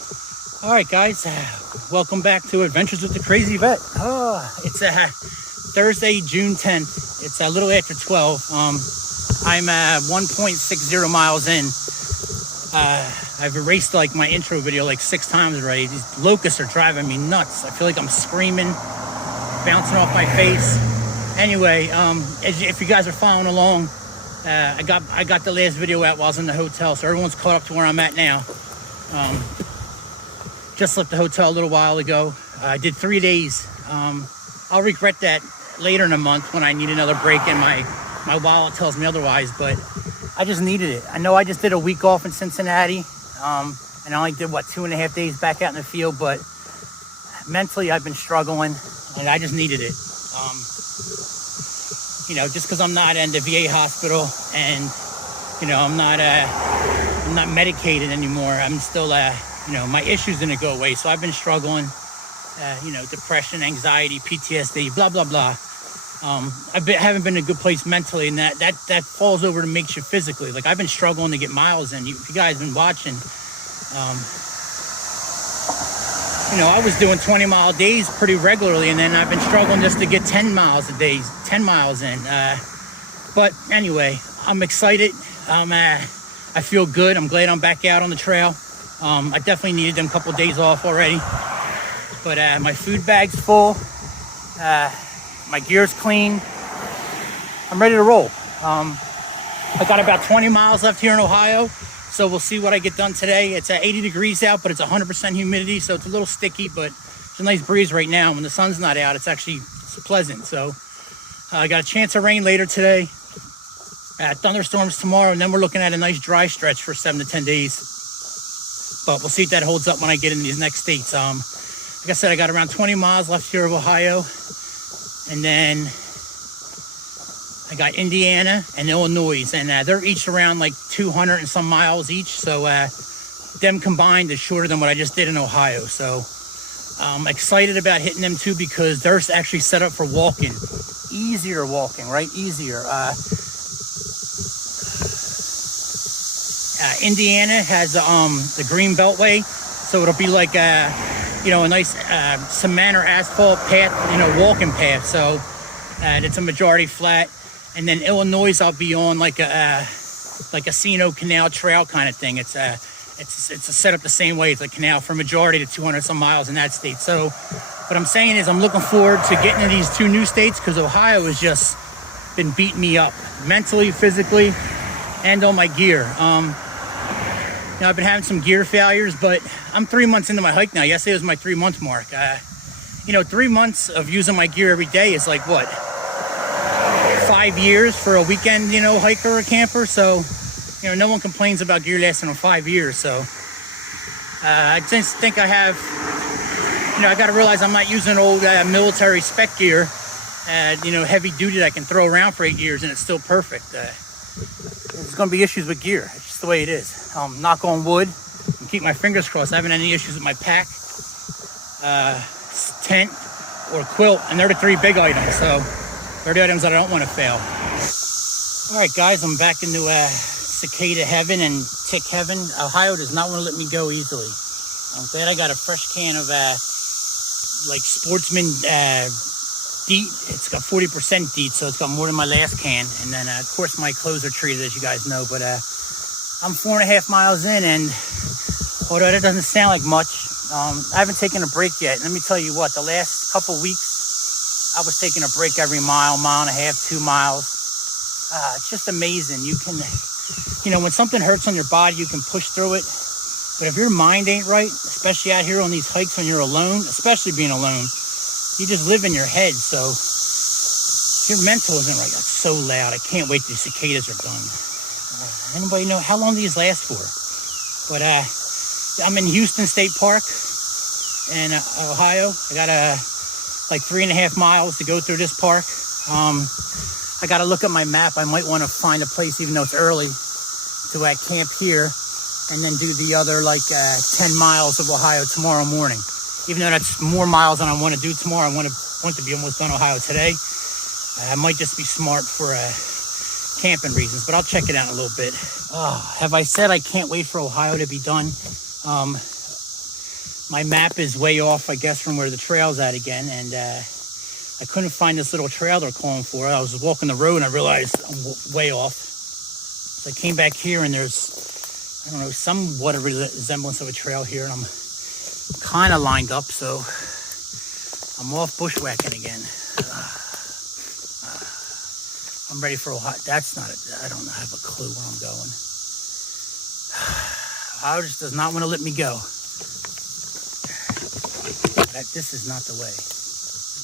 All right, guys, welcome back to Adventures with the Crazy Vet. It's Thursday, June 10th. It's a little after 12. I'm 1.60 miles in. I've erased like my intro video like 6 times already. These locusts are driving me nuts. I feel like I'm screaming, bouncing off my face. Anyway, if you guys are following along, I got the last video out while I was in the hotel, so everyone's caught up to where I'm at now. Just left the hotel a little while ago. I did 3 days. I'll regret that later in the month when I need another break and my wallet tells me otherwise, but I just needed it. I know I just did a week off in Cincinnati, and I only did, 2.5 days back out in the field, but mentally I've been struggling, and I just needed it. Just because I'm not in the VA hospital, and, I'm not medicated anymore. I'm still, my issues didn't go away, so I've been struggling, depression, anxiety, PTSD, blah, blah, blah. Haven't been in a good place mentally, and that falls over and makes you physically. Like, I've been struggling to get miles in. If you guys been watching, I was doing 20-mile days pretty regularly, and then I've been struggling just to get 10 miles a day, 10 miles in. But anyway, I'm excited. I feel good. I'm glad I'm back out on the trail. I definitely needed them couple days off already. But my food bag's full. My gear's clean. I'm ready to roll. I got about 20 miles left here in Ohio, so we'll see what I get done today. It's 80 degrees out, but it's 100% humidity, so it's a little sticky, but it's a nice breeze right now. When the sun's not out, it's pleasant. So I got a chance of rain later today. Thunderstorms tomorrow, and then we're looking at a nice dry stretch for 7 to 10 days. But we'll see if that holds up when I get in these next states. Like I said, I got around 20 miles left here of Ohio. And then I got Indiana and Illinois. And they're each around like 200 and some miles each. So them combined is shorter than what I just did in Ohio. So I'm excited about hitting them too, because they're actually set up for walking. Easier walking, right? Easier. Indiana has the Greenbelt way, so it'll be like a nice cement or asphalt path, walking path. So it's a majority flat. And then Illinois, I'll be on like a Sino Canal Trail kind of thing. It's set up the same way. It's a canal for majority to 200 some miles in that state. So what I'm saying is I'm looking forward to getting into these 2 new states, because Ohio has just been beating me up mentally, physically, and on my gear. I've been having some gear failures, but I'm 3 months into my hike now. Yesterday was my 3-month mark. 3 months of using my gear every day is like, 5 years for a weekend, hiker or camper. So, no one complains about gear lasting on 5 years. So, I just think I have, I got to realize I'm not using old military spec gear, heavy duty that I can throw around for 8 years and it's still perfect. There's going to be issues with gear. It's just the way it is. Knock on wood and keep my fingers crossed. I haven't had any issues with my pack, tent, or quilt, and they're the 3 big items. So they're the items that I don't want to fail. All right, guys, I'm back into Cicada Heaven and Tick Heaven. Ohio does not want to let me go easily. I'm glad I got a fresh can of Sportsman DEET. It's got 40% DEET, so it's got more than my last can. And then, of course, my clothes are treated, as you guys know. But I'm 4.5 miles in, and although that doesn't sound like much, I haven't taken a break yet. Let me tell you what, the last couple weeks, I was taking a break every mile and a half, 2 miles. It's just amazing. You can, when something hurts on your body, you can push through it. But if your mind ain't right, especially out here on these hikes when you're alone, especially being alone, you just live in your head. So your mental isn't right. That's so loud. I can't wait till the cicadas are done. Anybody know how long these last for? But I'm in Houston State Park in Ohio. I got 3.5 miles to go through this park. I got to look at my map. I might want to find a place, even though it's early, to camp here and then do the other 10 miles of Ohio tomorrow morning. Even though that's more miles than I want to do tomorrow, I want to be almost done Ohio today. I might just be smart for camping reasons, but I'll check it out in a little bit. Have I said I can't wait for Ohio to be done? my map is way off, I guess, from where the trail's at again, and I couldn't find this little trail they're calling for. I was walking the road and I realized I'm way off. So I came back here and there's, I don't know, somewhat a resemblance of a trail here, and I'm kind of lined up, so I'm off bushwhacking again. I'm ready for a hot, that's not, I don't have a clue where I'm going. Ohio just does not want to let me go. This is not the way.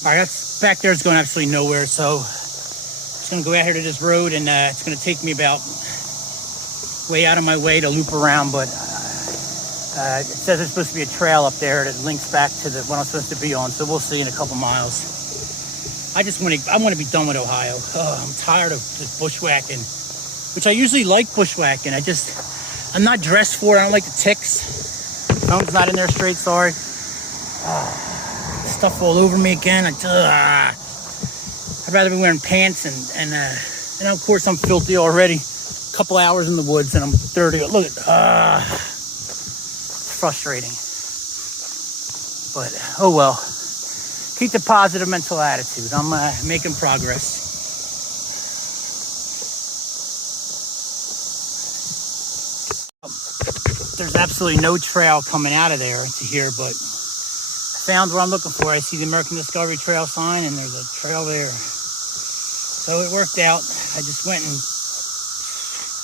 All right, that's back there is going absolutely nowhere, so I'm just going to go out here to this road, and it's going to take me about way out of my way to loop around, but it says there's supposed to be a trail up there that links back to the one I'm supposed to be on, so we'll see in a couple miles. I want to be done with Ohio. Oh, I'm tired of the bushwhacking, which I usually like bushwhacking. I'm not dressed for it. I don't like the ticks. Phone's not in there straight, sorry. Stuff all over me again. I'd rather be wearing pants and of course I'm filthy already. A couple hours in the woods and I'm dirty. Look at it's frustrating. But oh well. Keep the positive mental attitude. I'm making progress. There's absolutely no trail coming out of there to here, but I found what I'm looking for. I see the American Discovery Trail sign, and there's a trail there. So it worked out. I just went and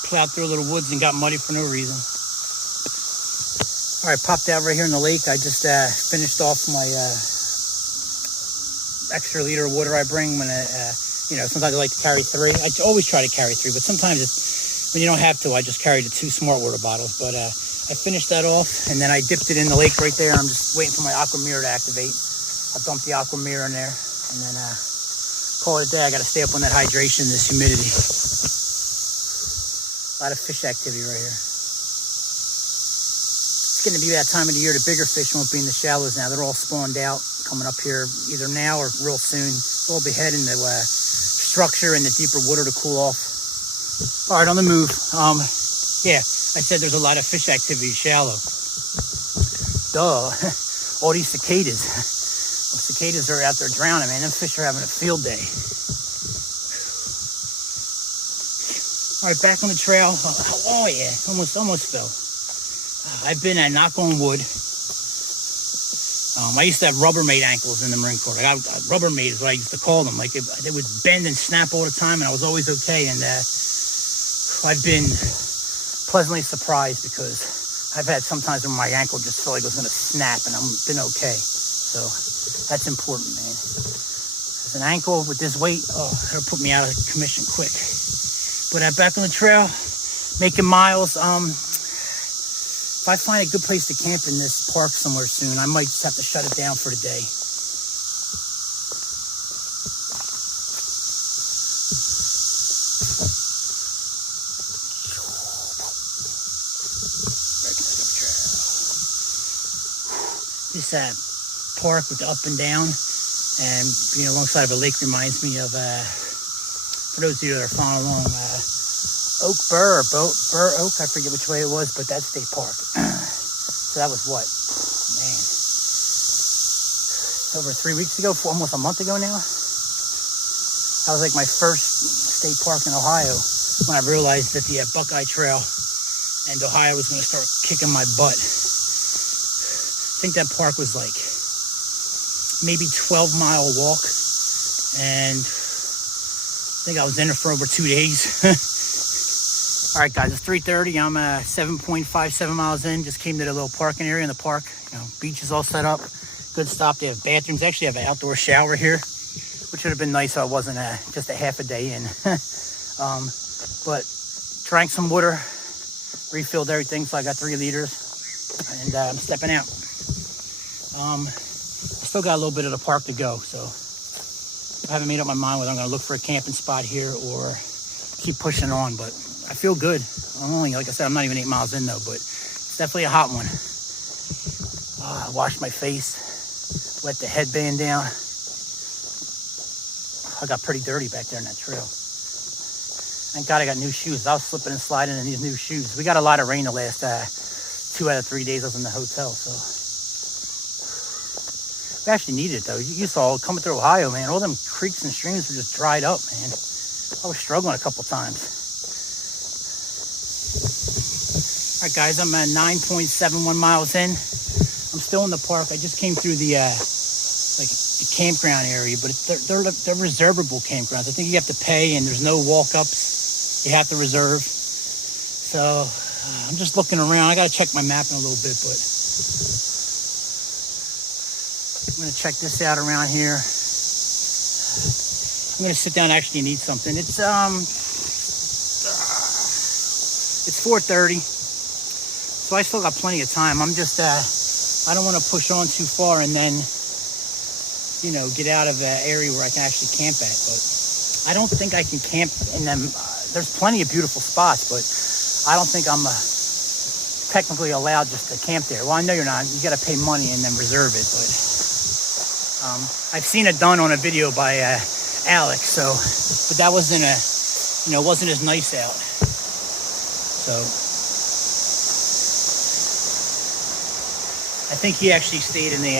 plowed through a little woods and got muddy for no reason. All right, popped out right here in the lake. I just finished off my extra liter of water I bring when sometimes I like to carry 3. I always try to carry 3, but sometimes when you don't have to, I just carry the 2 smart water bottles. But I finished that off, and then I dipped it in the lake right there. I'm just waiting for my aqua mirror to activate. I'll dump the aqua mirror in there, and then call it a day. I got to stay up on that hydration, this humidity. A lot of fish activity right here. It's going to be that time of the year. The bigger fish won't be in the shallows now. They're all spawned out, coming up here either now or real soon. They'll be heading the structure in the deeper water to cool off. All right, on the move. Yeah, I said there's a lot of fish activity shallow. Duh. All these cicadas. Well, cicadas are out there drowning, man. Them fish are having a field day. All right, back on the trail. Oh yeah, almost fell. I've been at knock on wood. I used to have Rubbermaid ankles in the Marine Corps. Rubbermaid is what I used to call them. Like they would bend and snap all the time, and I was always okay. And I've been pleasantly surprised because I've had sometimes when my ankle just felt like it was going to snap, and I've been okay. So that's important, man. As an ankle with this weight, it'll put me out of commission quick. But I'm back on the trail, making miles. If I find a good place to camp in this park somewhere soon, I might just have to shut it down for the day. This park with the up and down and being alongside of a lake reminds me of, for those of you that are following along, Oak Burr or Burr Oak, I forget which way it was, but that's state park. So that was what? Man. Over 3 weeks ago, almost a month ago now. That was like my first state park in Ohio when I realized that the Buckeye Trail and Ohio was going to start kicking my butt. I think that park was like maybe 12-mile walk, and I think I was in it for over 2 days. All right, guys, it's 3:30. I'm 7.57 miles in. Just came to the little parking area in the park. Beach is all set up. Good stop. They have bathrooms. They actually have an outdoor shower here, which would have been nice so I wasn't just a half a day in. But drank some water, refilled everything, so I got 3 liters, and I'm stepping out. I still got a little bit of the park to go, so I haven't made up my mind whether I'm going to look for a camping spot here or keep pushing on, but I feel good. I'm only, like I said, I'm not even 8 miles in though, but it's definitely a hot one. I washed my face, wet the headband down. I got pretty dirty back there in that trail. Thank God I got new shoes. I was slipping and sliding in these new shoes. We got a lot of rain the last 2 out of 3 days I was in the hotel, so We actually need it though. You saw coming through Ohio, man. All them creeks and streams were just dried up, man. I was struggling a couple times. All right, guys, I'm at 9.71 miles in. I'm still in the park. I just came through the the campground area, but they're reservable campgrounds. I think you have to pay, and there's no walk-ups. You have to reserve. So I'm just looking around. I got to check my map in a little bit, but I'm going to check this out around here. I'm going to sit down actually and eat something. It's 4:30, so I still got plenty of time. I'm just I don't want to push on too far and then, you know, get out of an area where I can actually camp at. But I don't think I can camp in them. There's plenty of beautiful spots, but I don't think I'm technically allowed just to camp there. Well, I know you're not. You got to pay money and then reserve it. But I've seen it done on a video by Alex. So, but that wasn't wasn't as nice out. So I think he actually stayed in the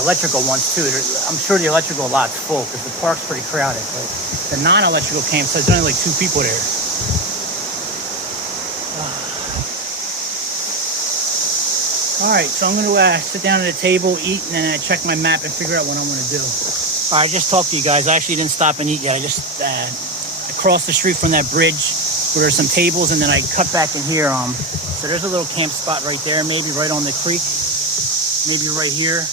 electrical ones too. I'm sure the electrical lot's full because the park's pretty crowded. But the non-electrical campsite, there's only like 2 people there. All right, so I'm going to sit down at a table, eat, and then check my map and figure out what I want to do. All right, I just talked to you guys. I actually didn't stop and eat yet. I just I crossed the street from that bridge where there's some tables, and then I cut back in here. So there's a little camp spot right there, maybe right on the creek, maybe right here.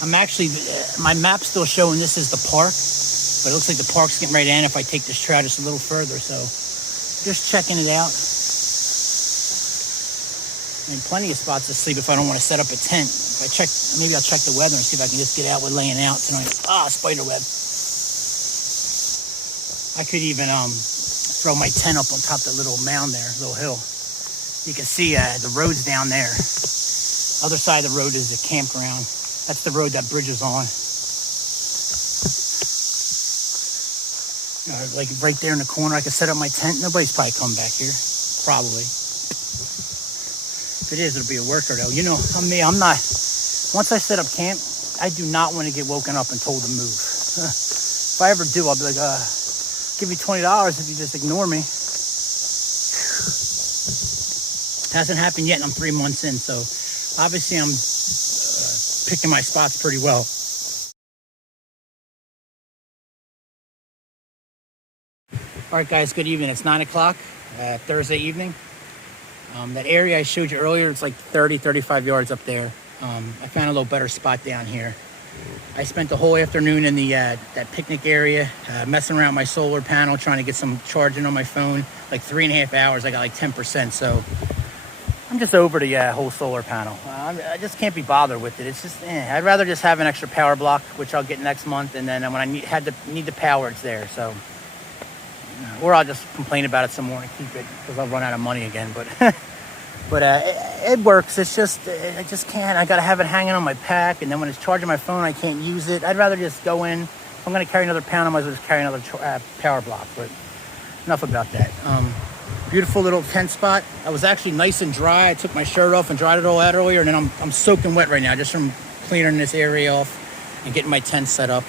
I'm actually, my map's still showing this is the park, but it looks like the park's getting right in if I take this trail just a little further. So just checking it out. I mean, plenty of spots to sleep if I don't want to set up a tent. Maybe I'll check the weather and see if I can just get out with laying out tonight. Spider web. I could even throw my tent up on top of the little mound there, little hill. You can see the road's down there. Other side of the road is the campground. That's the road that bridge is on. Like right there in the corner, I could set up my tent. Nobody's probably come back here. Probably. If it is, it'll be a worker though. You know, I'm not. Once I set up camp, I do not want to get woken up and told to move. If I ever do, I'll be like, give you $20 if you just ignore me. Hasn't happened yet, and I'm 3 months in, so obviously I'm picking my spots pretty well. All right, guys, good evening. It's 9 o'clock, Thursday evening. That area I showed you earlier, it's like 35 yards up there. I found a little better spot down here. I spent the whole afternoon in the that picnic area, messing around with my solar panel, trying to get some charging on my phone. Like 3.5 hours, I got like 10%, so I'm just over the whole solar panel. I just can't be bothered with it. It's just, I'd rather just have an extra power block, which I'll get next month, and then when I need the power, it's there. So, or I'll just complain about it some more and keep it because I'll run out of money again. But, it works. It's just, I just can't. I gotta have it hanging on my pack, and then when it's charging my phone, I can't use it. I'd rather just go in. If I'm gonna carry another pound, I might as well just carry another power block. But enough about that. Beautiful little tent spot. I was actually nice and dry. I took my shirt off and dried it all out earlier, and then I'm soaking wet right now just from cleaning this area off and getting my tent set up.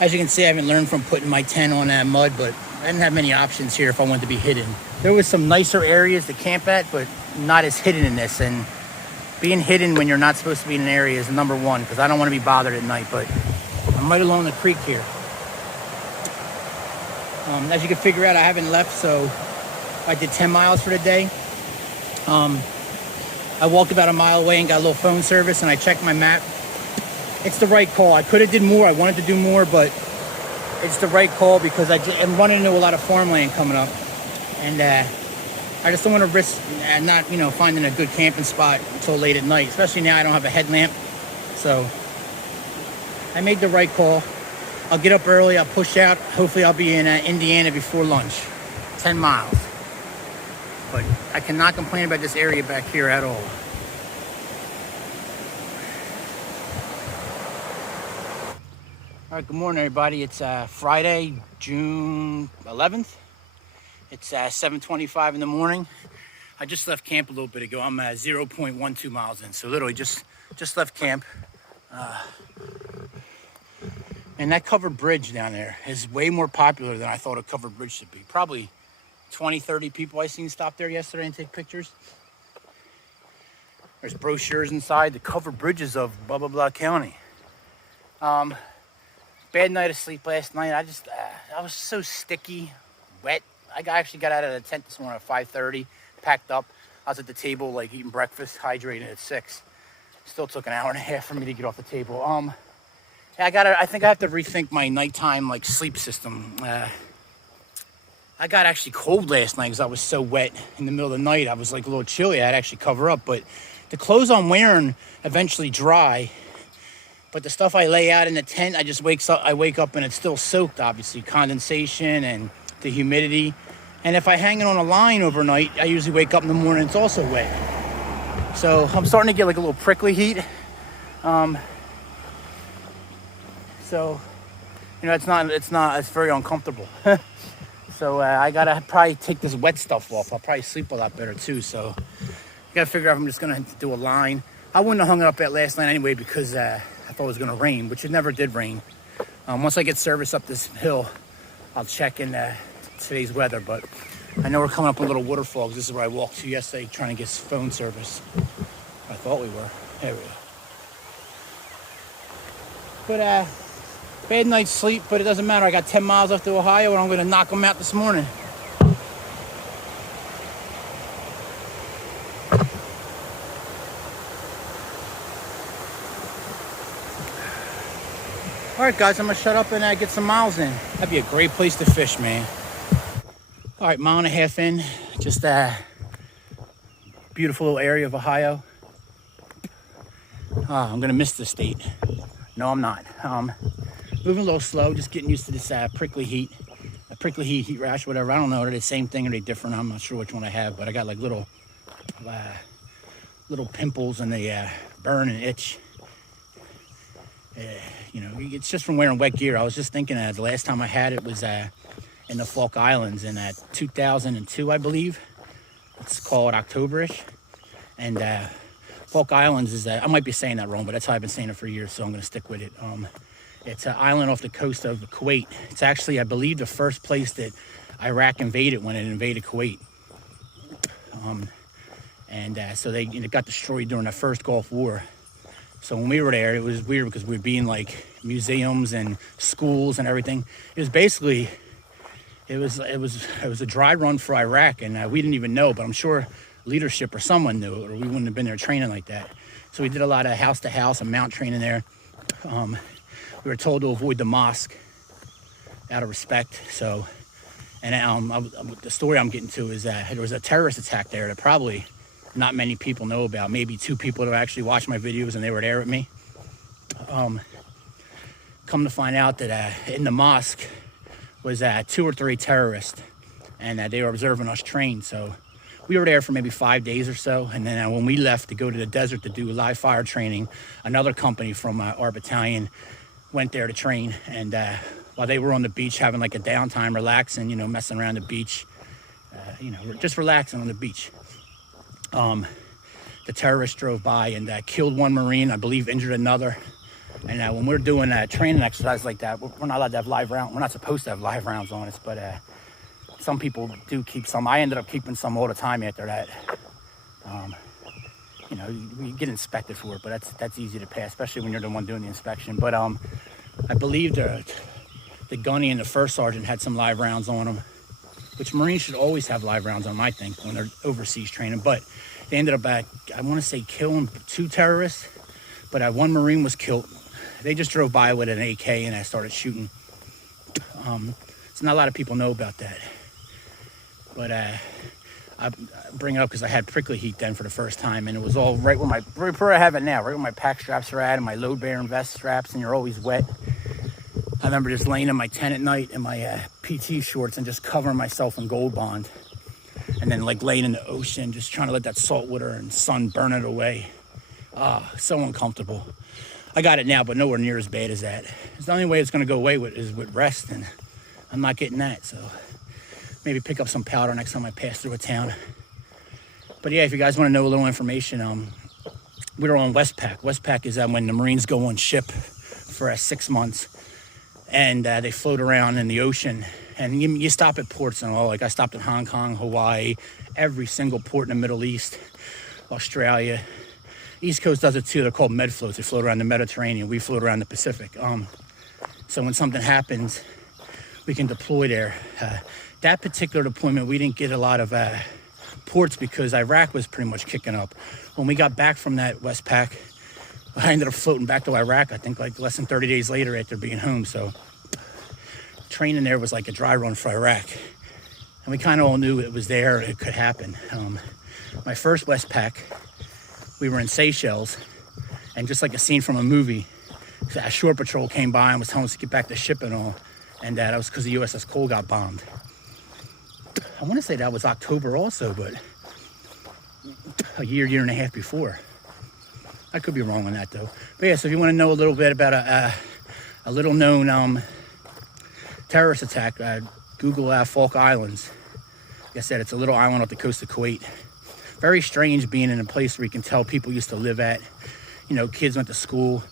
As you can see, I haven't learned from putting my tent on that mud, but I didn't have many options here if I wanted to be hidden. There was some nicer areas to camp at, but not as hidden in this. And being hidden when you're not supposed to be in an area is number one, because I don't want to be bothered at night. But I'm right along the creek here. As you can figure out, I haven't left, so I did 10 miles for the day. I walked about a mile away and got a little phone service, and I checked my map. It's the right call. I could have did more. I wanted to do more, but it's the right call because I'm running into a lot of farmland coming up, and I just don't want to risk not, finding a good camping spot until late at night. Especially now I don't have a headlamp, so I made the right call. I'll get up early. I'll push out. Hopefully, I'll be in Indiana before lunch. 10 miles. But I cannot complain about this area back here at all. All right, good morning, everybody. It's Friday, June 11th. It's 7:25 in the morning. I just left camp a little bit ago. I'm 0.12 miles in, so literally just left camp. And that covered bridge down there is way more popular than I thought a covered bridge should be. Probably 20, 30 people I seen stop there yesterday and take pictures. There's brochures inside, the covered bridges of blah, blah, blah county. Bad night of sleep last night. I was so sticky, wet. I actually got out of the tent this morning at 5:30, packed up. I was at the table, like, eating breakfast, hydrating at 6. Still took an hour and a half for me to get off the table. I think I have to rethink my nighttime, like, sleep system. I got actually cold last night because I was so wet in the middle of the night. I was, like, a little chilly. I had to actually cover up, but the clothes I'm wearing eventually dry. But the stuff I lay out in the tent, I wake up and it's still soaked, obviously. Condensation and the humidity. And if I hang it on a line overnight, I usually wake up in the morning, it's also wet. So I'm starting to get like a little prickly heat. So, you know, it's very uncomfortable. So I gotta probably take this wet stuff off. I'll probably sleep a lot better too. So I gotta figure out if I'm just gonna do a line. I wouldn't have hung it up that last night anyway because I thought it was gonna rain, which it never did rain. Once I get service up this hill, I'll check in today's weather. But I know we're coming up on little waterfalls. This is where I walked to yesterday trying to get phone service. I thought we were. There we go. But bad night's sleep, but it doesn't matter. I got 10 miles left to Ohio, and I'm going to knock them out this morning. All right, guys, I'm going to shut up and get some miles in. That'd be a great place to fish, man. All right, mile and a half in. Just a beautiful little area of Ohio. I'm going to miss the state. No, I'm not. Moving a little slow, just getting used to this prickly heat. A prickly heat rash, whatever. I don't know. Are they the same thing or are they different? I'm not sure which one I have, but I got like little pimples and they burn and itch. You know, it's just from wearing wet gear. I was just thinking the last time I had it was in the Falk Islands in 2002, I believe. It's called Octoberish. And Falk Islands is, I might be saying that wrong, but that's how I've been saying it for years, so I'm going to stick with it. It's an island off the coast of Kuwait. It's actually, I believe, the first place that Iraq invaded when it invaded Kuwait. So it got destroyed during the first Gulf War. So when we were there, it was weird because we were being like museums and schools and everything. It was basically, it was a dry run for Iraq, and we didn't even know, but I'm sure leadership or someone knew, or we wouldn't have been there training like that. So we did a lot of house to house and mount training there. We were told to avoid the mosque out of respect. So, and the story I'm getting to is that there was a terrorist attack there that probably not many people know about. Maybe 2 people that actually watched my videos and they were there with me. Come to find out that in the mosque was 2 or 3 terrorists, and they were observing us train. So we were there for maybe 5 days or so. And then when we left to go to the desert to do live fire training, another company from our battalion went there to train. And while they were on the beach having like a downtime, relaxing, you know, messing around the beach, you know, just relaxing on the beach, the terrorists drove by and killed 1 Marine, I believe injured another. And when we're doing a training exercise like that, we're not allowed to have live rounds. We're not supposed to have live rounds on us, but some people do keep some. I ended up keeping some all the time after that. You know, we get inspected for it, but that's easy to pass, especially when you're the one doing the inspection. But I believe the gunny and the first sergeant had some live rounds on them, which Marines should always have live rounds on them, I think, when they're overseas training. But they ended up I want to say killing 2 terrorists, but 1 Marine was killed. They just drove by with an AK and I started shooting. So not a lot of people know about that. But I bring it up because I had prickly heat then for the first time, and it was all right where I have it now, right where my pack straps are at and my load bearing vest straps, and you're always wet. I remember just laying in my tent at night in my PT shorts and just covering myself in Gold Bond, and then like laying in the ocean, just trying to let that salt water and sun burn it away. So uncomfortable. I got it now, but nowhere near as bad as that. It's the only way it's going to go away is with rest, and I'm not getting that. So maybe pick up some powder next time I pass through a town. But yeah, if you guys want to know a little information, we were on Westpac. Westpac is when the Marines go on ship for 6 months, and they float around in the ocean. And you stop at ports and all. Like I stopped at Hong Kong, Hawaii, every single port in the Middle East, Australia. East Coast does it too. They're called med floats. They float around the Mediterranean. We float around the Pacific. So when something happens, we can deploy there. That particular deployment, we didn't get a lot of ports because Iraq was pretty much kicking up. When we got back from that Westpac, I ended up floating back to Iraq, I think like less than 30 days later after being home. So training there was like a dry run for Iraq. And we kind of all knew it was there, it could happen. My first Westpac, we were in Seychelles, and just like a scene from a movie, a shore patrol came by and was telling us to get back to ship and all. And that was because the USS Cole got bombed. I want to say that was October also, but a year and a half before. I could be wrong on that though. But yeah, so if you want to know a little bit about a little known terrorist attack, Google Falk Islands. Like I said, it's a little island off the coast of Kuwait. Very strange being in a place where you can tell people used to live at. You know, kids went to school.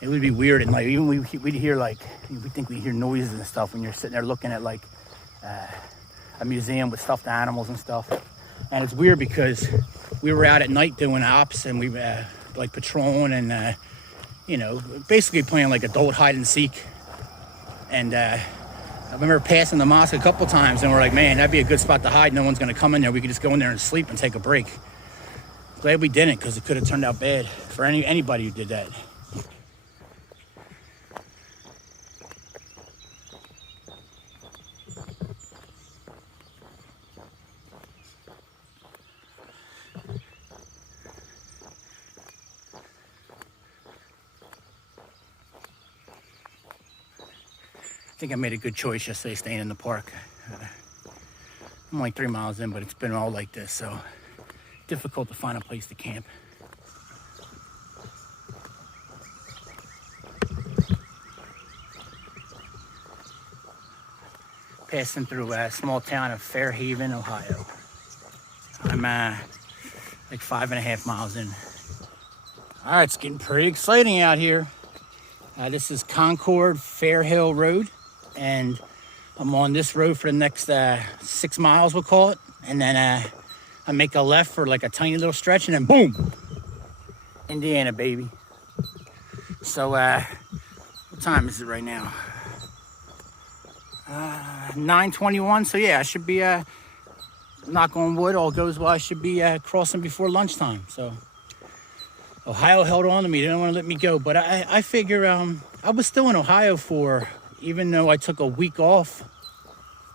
It would be weird, and like even we'd hear like, we think we hear noises and stuff when you're sitting there looking at like a museum with stuffed animals and stuff. And it's weird because we were out at night doing ops, and we like patrolling and you know, basically playing like adult hide and seek. And I remember passing the mosque a couple times, and we're like, man, that'd be a good spot to hide. No one's gonna come in there. We could just go in there and sleep and take a break. Glad we didn't, because it could have turned out bad for anybody who did that. I think I made a good choice yesterday staying in the park. I'm only 3 miles in, but it's been all like this, so difficult to find a place to camp. Passing through a small town of Fairhaven, Ohio. I'm like 5.5 miles in. All right, it's getting pretty exciting out here. This is Concord Fairhill Road, and I'm on this road for the next 6 miles, we'll call it. And then I make a left for like a tiny little stretch, and then boom, Indiana, baby. So what time is it right now? 9:21. So yeah, I should be knock on wood, all goes well, I should be crossing before lunchtime. So Ohio held on to me. They didn't want to let me go. But I figure I was still in Ohio for, even though I took a week off,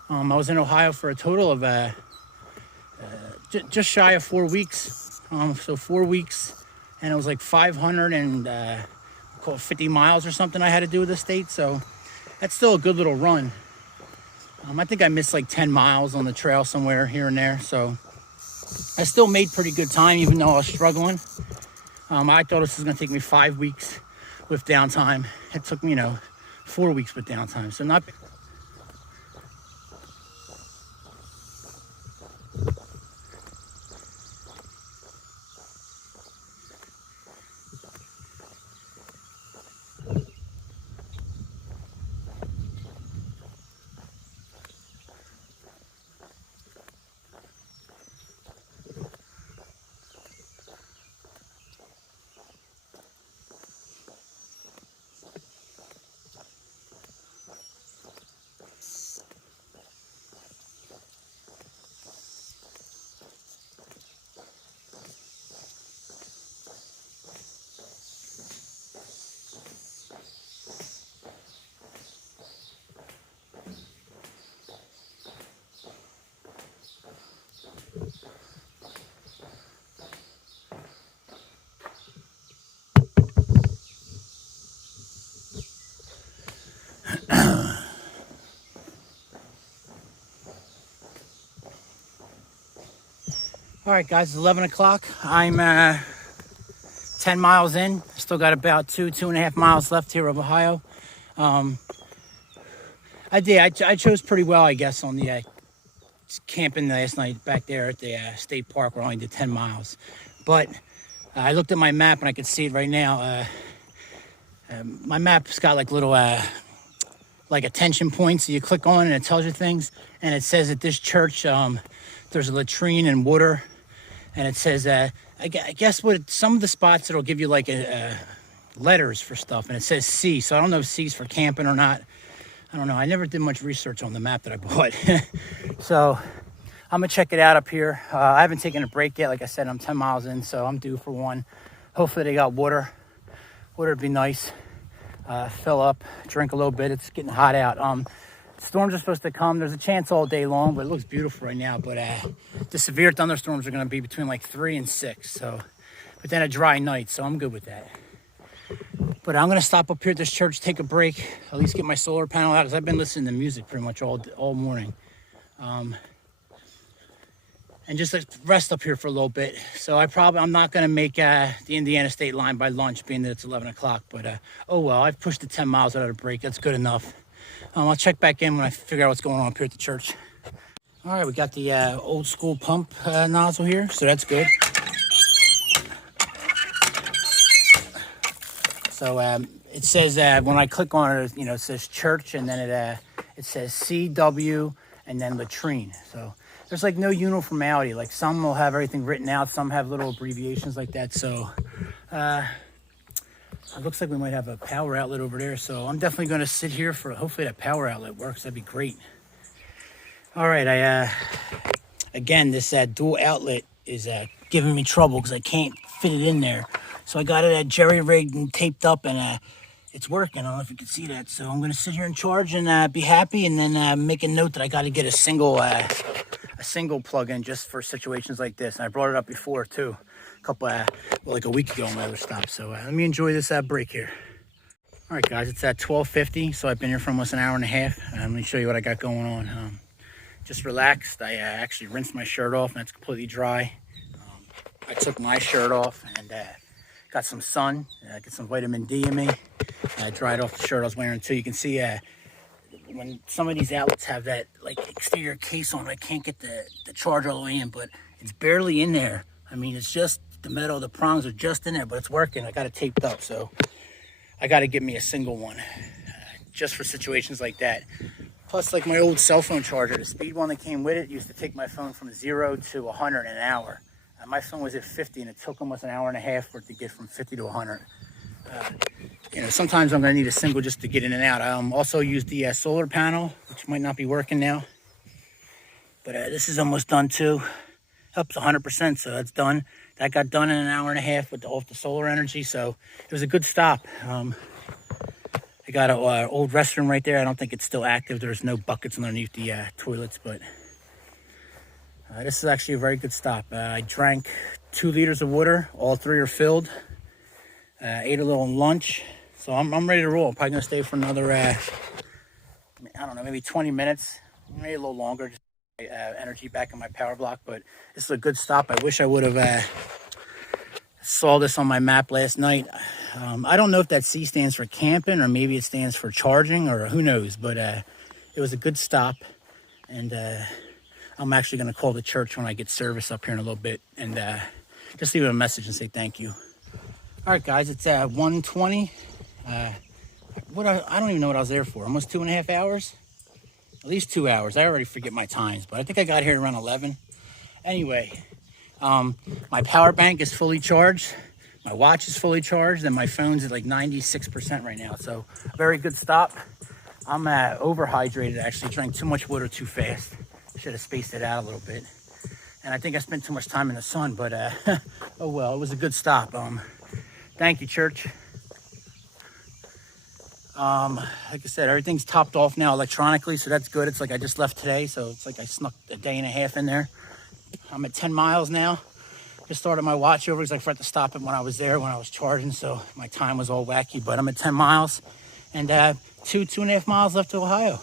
I was in Ohio for a total of just shy of 4 weeks. So 4 weeks, and it was like 550 miles or something I had to do with the state. So that's still a good little run. I think I missed like 10 miles on the trail somewhere here and there. So I still made pretty good time, even though I was struggling. I thought this was going to take me 5 weeks with downtime. It took me, 4 weeks with downtime. So not... All right, guys, it's 11 o'clock. I'm 10 miles in. Still got about 2.5 miles left here of Ohio. I chose pretty well, I guess, on the camping last night back there at the state park where I only did 10 miles. But I looked at my map and I could see it right now. My map's got like little like attention points that you click on and it tells you things. And it says at this church, there's a latrine and water. And it says, I guess what some of the spots it'll give you like letters for stuff. And it says C. So I don't know if C's for camping or not. I don't know. I never did much research on the map that I bought. So I'm going to check it out up here. I haven't taken a break yet. Like I said, I'm 10 miles in, so I'm due for one. Hopefully they got water. Water would be nice. Fill up, drink a little bit. It's getting hot out. Storms are supposed to come. There's a chance all day long, but it looks beautiful right now. But the severe thunderstorms are going to be between like 3 and 6. So, but then a dry night, so I'm good with that. But I'm going to stop up here at this church, take a break, at least get my solar panel out, because I've been listening to music pretty much all morning. And just rest up here for a little bit. So I'm not going to make the Indiana state line by lunch, being that it's 11 o'clock. But, oh well, I've pushed the 10 miles out of the break. That's good enough. I'll check back in when I figure out what's going on up here at the church. All right, we got the old school pump nozzle here, so that's good. So it says when I click on it, you know, it says church, and then it says CW and then latrine. So there's like no uniformity. Like some will have everything written out, some have little abbreviations like that. So it looks like we might have a power outlet over there. So I'm definitely going to sit here for, hopefully that power outlet works. That'd be great. All right, again, this dual outlet is giving me trouble because I can't fit it in there. So I got it jerry-rigged and taped up, and it's working. I don't know if you can see that. So I'm going to sit here and charge and be happy, and then make a note that I got to get a single plug-in just for situations like this. And I brought it up before too, like a week ago on my other stop. So let me enjoy this break here. All right, guys, it's at 12:50, so I've been here for almost an hour and a half. Let me show you what I got going on. Just relaxed. I actually rinsed my shirt off, and it's completely dry. I took my shirt off and got some sun, get some vitamin D in me. I dried off the shirt I was wearing too. You can see when some of these outlets have that like exterior case on, I can't get the charge all the way in, but it's barely in there. I mean, it's just the metal, the prongs are just in there, but it's working. I got it taped up, so I got to get me a single one just for situations like that. Plus, like my old cell phone charger, the speed one that came with it used to take my phone from 0 to 100 in an hour. My phone was at 50, and it took almost an hour and a half for it to get from 50 to 100. You know, sometimes I'm going to need a single just to get in and out. I also used the solar panel, which might not be working now. But this is almost done too. Up to 100%, so that's done. That got done in an hour and a half with off the solar energy, so it was a good stop. I got an old restroom right there. I don't think it's still active. There's no buckets underneath the toilets, but this is actually a very good stop. I drank 2 liters of water. All 3 are filled. Ate a little lunch. So I'm ready to roll. I'm probably going to stay for another, I don't know, maybe 20 minutes. Maybe a little longer. Just energy back in my power block. But this is a good stop. I wish I would have saw this on my map last night. I don't know if that C stands for camping or maybe it stands for charging or who knows. But it was a good stop. And I'm actually going to call the church when I get service up here in a little bit and just leave a message and say thank you. All right, guys, it's 1:20. I don't even know what I was there for. Almost 2.5 hours? At least 2 hours. I already forget my times, but I think I got here around 11. Anyway, my power bank is fully charged. My watch is fully charged, and my phone's at like 96% right now. So, very good stop. I'm overhydrated, actually. Drank too much water too fast. Should have spaced it out a little bit. And I think I spent too much time in the sun, but oh well, it was a good stop. Thank you, church. Like I said, everything's topped off now electronically, so that's good. It's like I just left today, so it's like I snuck a day and a half in there. I'm at 10 miles now. Just started my watch over because I forgot to stop it when I was there, when I was charging, so my time was all wacky. But I'm at 10 miles and 2.5 miles left to Ohio.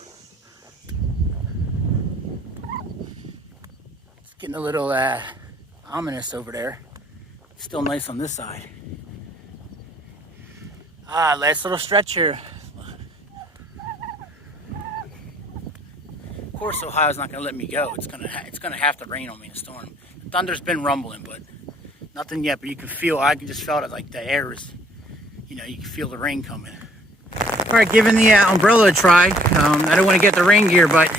It's getting a little ominous over there. It's still nice on this side. Last little stretch here. Of course, Ohio's not going to let me go. It's gonna have to rain on me in a storm. The thunder's been rumbling, but Nothing yet, but you can feel, I can just feel it like the air is, you can feel the rain coming. All right, giving the umbrella a try. I don't want to get the rain gear, but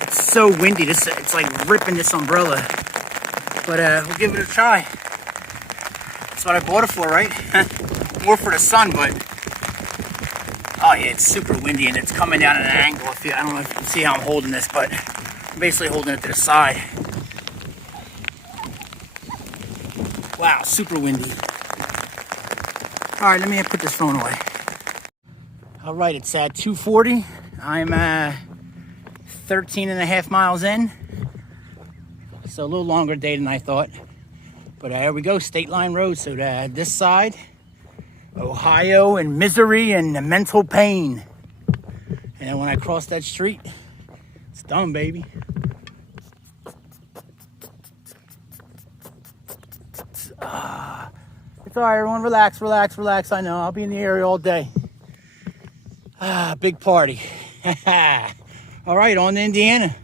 it's so windy. It's like ripping this umbrella. But we'll give it a try. That's what I bought it for, right? More for the sun, but oh yeah, it's super windy and it's coming down at an angle. I don't know if you can see how I'm holding this, but I'm basically holding it to the side. Wow, super windy. All right, let me put this phone away. All right, it's at 2:40. I'm 13 and a half miles in. So a little longer day than I thought. But here we go, State Line Road. So this side, Ohio and misery and mental pain. And then when I cross that street, it's done, baby. It's all right, everyone. Relax, relax, relax. I know, I'll be in the area all day. Big party. All right, on to Indiana.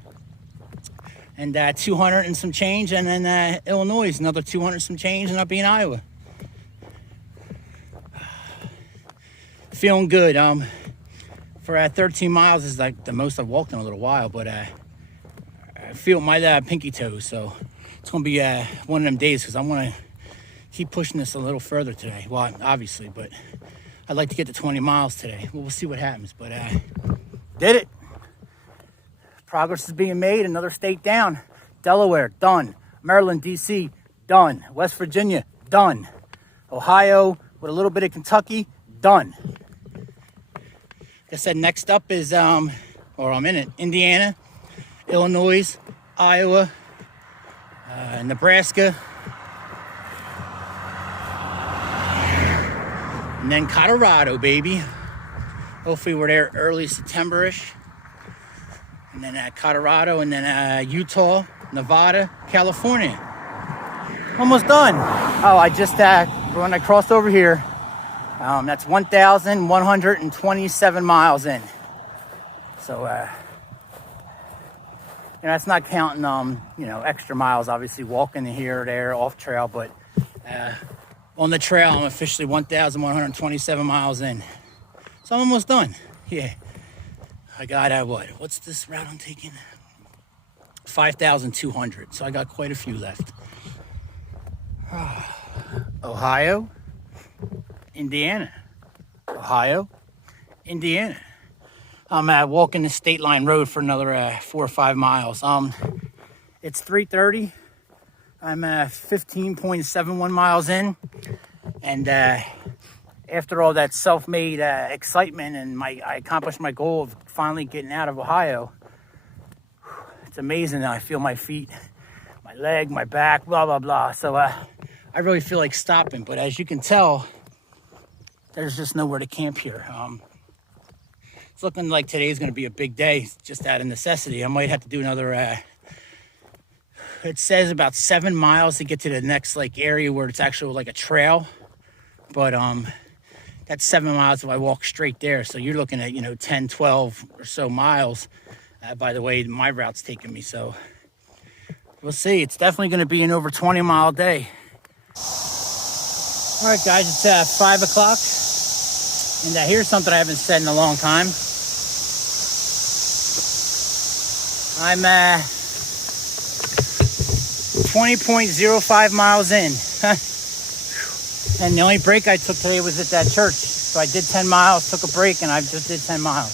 And 200 and some change, and then Illinois, another 200 and some change, and I'll be in Iowa. Feeling good. For 13 miles is like the most I've walked in a little while, but I feel my pinky toes, so it's gonna be one of them days because I want to keep pushing this a little further today. Well, obviously, but I'd like to get to 20 miles today. We'll see what happens, but did it. Progress is being made. Another state down. Delaware, done. Maryland, D.C., done. West Virginia, done. Ohio, with a little bit of Kentucky, done. Like I said, next up is, or I'm in it, Indiana, Illinois, Iowa, Nebraska, and then Colorado, baby. Hopefully we're there early September-ish. And then Colorado, and then Utah, Nevada, California. Almost done. Oh, I just, when I crossed over here, that's 1,127 miles in. So, that's not counting, extra miles, obviously, walking here or there, off trail, but on the trail, I'm officially 1,127 miles in. So I'm almost done. Yeah. I got, what's this route I'm taking? 5,200. So I got quite a few left. Ohio, Indiana. Ohio, Indiana. I'm walking the State Line Road for another 4 or 5 miles. It's 3:30. I'm 15.71 miles in. And after all that self-made excitement and I accomplished my goal of finally getting out of Ohio, it's amazing that I feel my feet, my leg, my back, blah, blah, blah. So I really feel like stopping. But as you can tell, there's just nowhere to camp here. It's looking like today's going to be a big day, just out of necessity. I might have to do another, it says about 7 miles to get to the next area where it's actually like a trail. But that's 7 miles if I walk straight there. So you're looking at, 10, 12 or so miles by the way my route's taking me. So we'll see. It's definitely going to be an over 20 mile day. All right, guys, it's 5 o'clock. And here's something I haven't said in a long time. I'm 20.05 miles in. And the only break I took today was at that church. So I did 10 miles, took a break, and I just did 10 miles.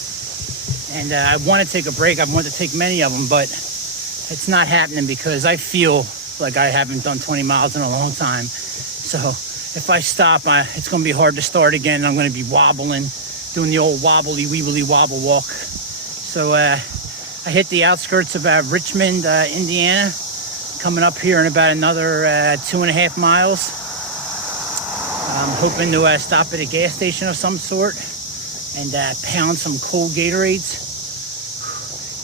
And I want to take a break. I want to take many of them, but it's not happening because I feel like I haven't done 20 miles in a long time. So if I stop, it's going to be hard to start again. I'm going to be wobbling, doing the old wobbly, weebly wobble walk. So I hit the outskirts of Richmond, Indiana, coming up here in about another 2.5 miles. I'm hoping to stop at a gas station of some sort and pound some cold Gatorades.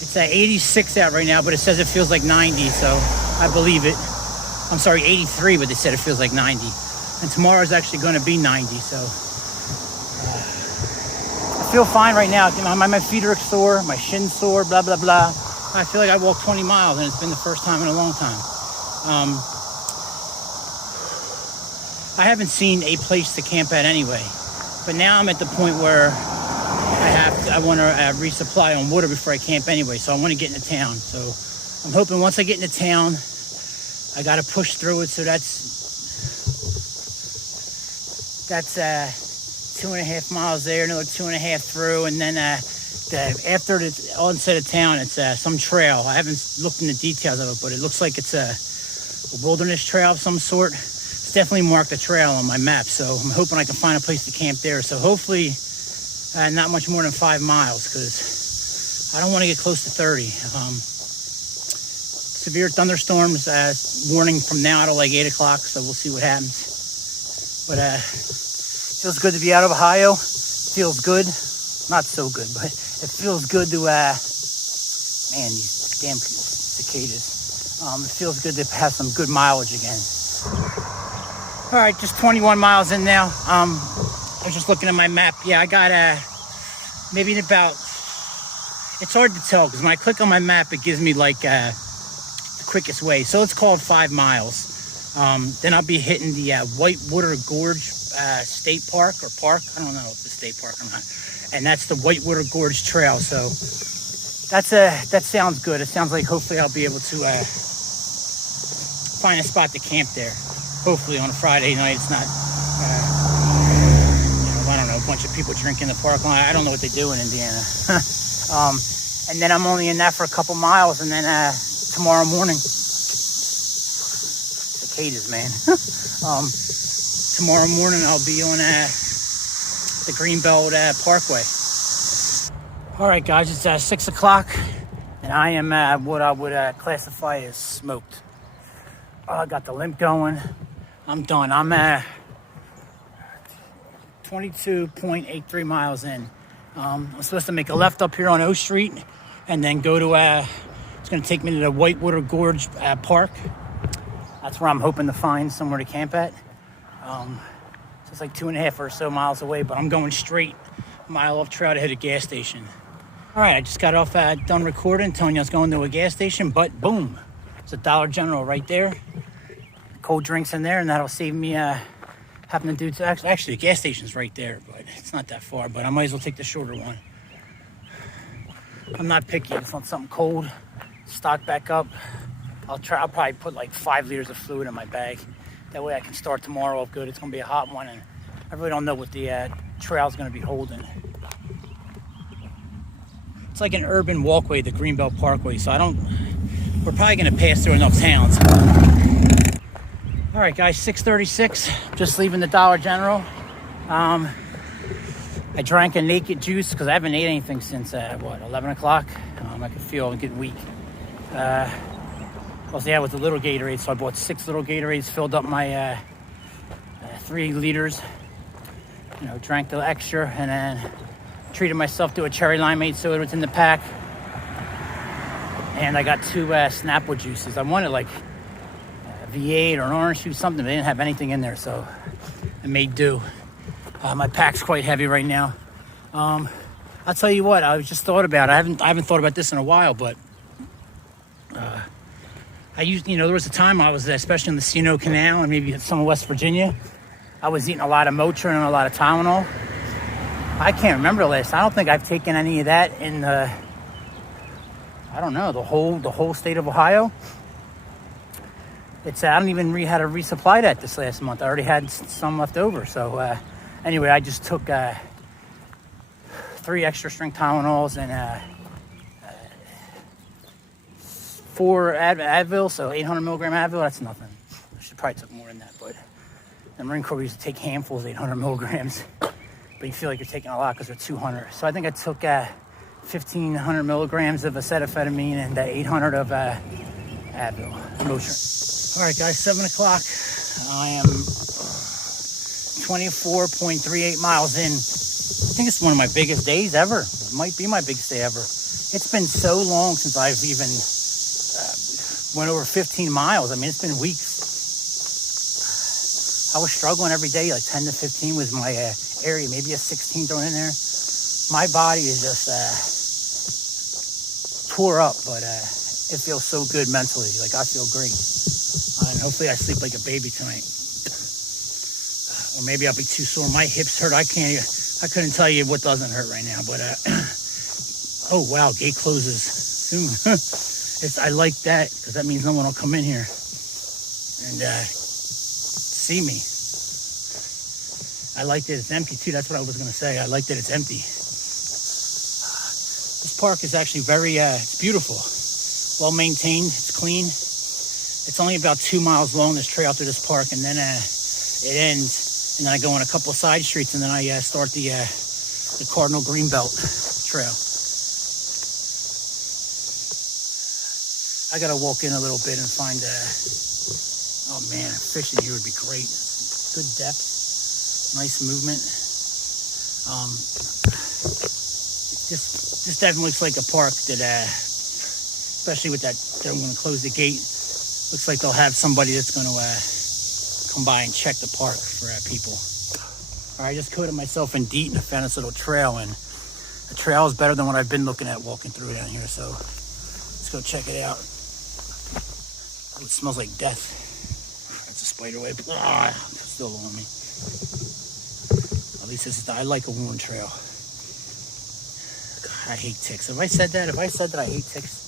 It's 86 out right now, but it says it feels like 90, so I believe it. I'm sorry, 83, but they said it feels like 90. And tomorrow's actually going to be 90, so I feel fine right now. My feet are sore, my shin's sore, blah, blah, blah. I feel like I walked 20 miles, and it's been the first time in a long time. I haven't seen a place to camp at anyway. But now I'm at the point where I want to resupply on water before I camp anyway. So I want to get into town. So I'm hoping once I get into town, I got to push through it. So that's 2.5 miles there, another 2.5 through, and then after the onset of town, it's some trail. I haven't looked into details of it, but it looks like it's a wilderness trail of some sort. It's definitely marked a trail on my map, so I'm hoping I can find a place to camp there. So hopefully not much more than 5 miles, because I don't want to get close to 30. Severe thunderstorms, warning from now to like 8 o'clock, so we'll see what happens. But feels good to be out of Ohio. Feels good. Not so good, but it feels good to, man, these damn cicadas. It feels good to have some good mileage again. All right, just 21 miles in now. I was just looking at my map. Yeah, I got maybe about, it's hard to tell because when I click on my map, it gives me like the quickest way. So it's called 5 miles. Then I'll be hitting the Whitewater Gorge State Park or Park. I don't know if it's a state park or not. And that's the Whitewater Gorge Trail. So that sounds good. It sounds like hopefully I'll be able to find a spot to camp there. Hopefully on a Friday night. It's not, I don't know, a bunch of people drinking in the park. I don't know what they do in Indiana. And then I'm only in that for a couple miles. And then tomorrow morning, cicadas, man. Tomorrow morning I'll be on the Greenbelt Parkway. All right, guys, it's 6 o'clock, and I am what I would classify as smoked. I got the limp going. I'm done. I'm 22.83 miles in. I'm supposed to make a left up here on O Street, and then go to. It's going to take me to the Whitewater Gorge Park. That's where I'm hoping to find somewhere to camp at. So it's like 2.5 or so miles away, but I'm going straight a mile off trail to hit a gas station. All right, I just got off done recording, telling you I was going to a gas station, but boom, it's a Dollar General right there. Cold drinks in there, and that'll save me having to do. Actually, the gas station's right there, but it's not that far. But I might as well take the shorter one. I'm not picky. I just want something cold. Stock back up. I'll probably put like 5 liters of fluid in my bag. That way I can start tomorrow off good. It's going to be a hot one, and I really don't know what the trail's going to be holding. It's like an urban walkway, the Greenbelt Parkway, so we're probably going to pass through enough towns. All right, guys, 6:36, just leaving the Dollar General. I drank a naked juice because I haven't ate anything since, 11 o'clock? I could feel I'm getting weak. Well, yeah, with the little Gatorade, so I bought 6 little Gatorades, filled up my 3 liters, drank the extra, and then treated myself to a cherry limeade soda that's in the pack. And I got 2 Snapple juices. I wanted like V8 or an orange juice, something, but they didn't have anything in there, so I made do. My pack's quite heavy right now. I'll tell you what, I just thought about it. I haven't thought about this in a while, but there was a time I was, especially in the C&O Canal and maybe some of West Virginia, I was eating a lot of Motrin and a lot of Tylenol. I can't remember the last. I don't think I've taken any of that in the whole state of Ohio. I don't even had to resupply that this last month. I already had some left over. So anyway, I just took 3 extra strength Tylenols and 4 Advil, so 800 milligram Advil. That's nothing. I should probably took more than that, but the Marine Corps used to take handfuls of 800 milligrams, but you feel like you're taking a lot because they're 200. So I think I took 1,500 milligrams of acetaminophen and 800 of Advil, Motrin. All right, guys, 7 o'clock. I am 24.38 miles in. I think it's one of my biggest days ever. It might be my biggest day ever. It's been so long since I've even went over 15 miles. I mean, it's been weeks. I was struggling every day, like 10 to 15 was my area, maybe a 16 thrown in there. My body is just tore up, but it feels so good mentally. Like, I feel great. And hopefully I sleep like a baby tonight. Or maybe I'll be too sore. My hips hurt. I couldn't tell you what doesn't hurt right now. But, oh, wow, gate closes soon. I like that because that means no one will come in here and see me. I like that it's empty, too. That's what I was going to say. I like that it's empty. This park is actually very, it's beautiful. Well maintained. It's clean. It's only about 2 miles long, this trail through this park, and then it ends, and then I go on a couple side streets, and then I start the Cardinal Greenbelt trail. I gotta walk in a little bit and find oh man, fishing here would be great. Good depth, nice movement. This definitely looks like a park that, especially with that, they're gonna close the gate. Looks like they'll have somebody that's gonna come by and check the park for people. All right, I just coated myself in DEET and I found this little trail, and the trail is better than what I've been looking at walking through down here, so let's go check it out. Oh, it smells like death. That's a spider web. Ah, it's still on me. At least I like a worn trail. God, I hate ticks. Have I said that? Have I said that I hate ticks?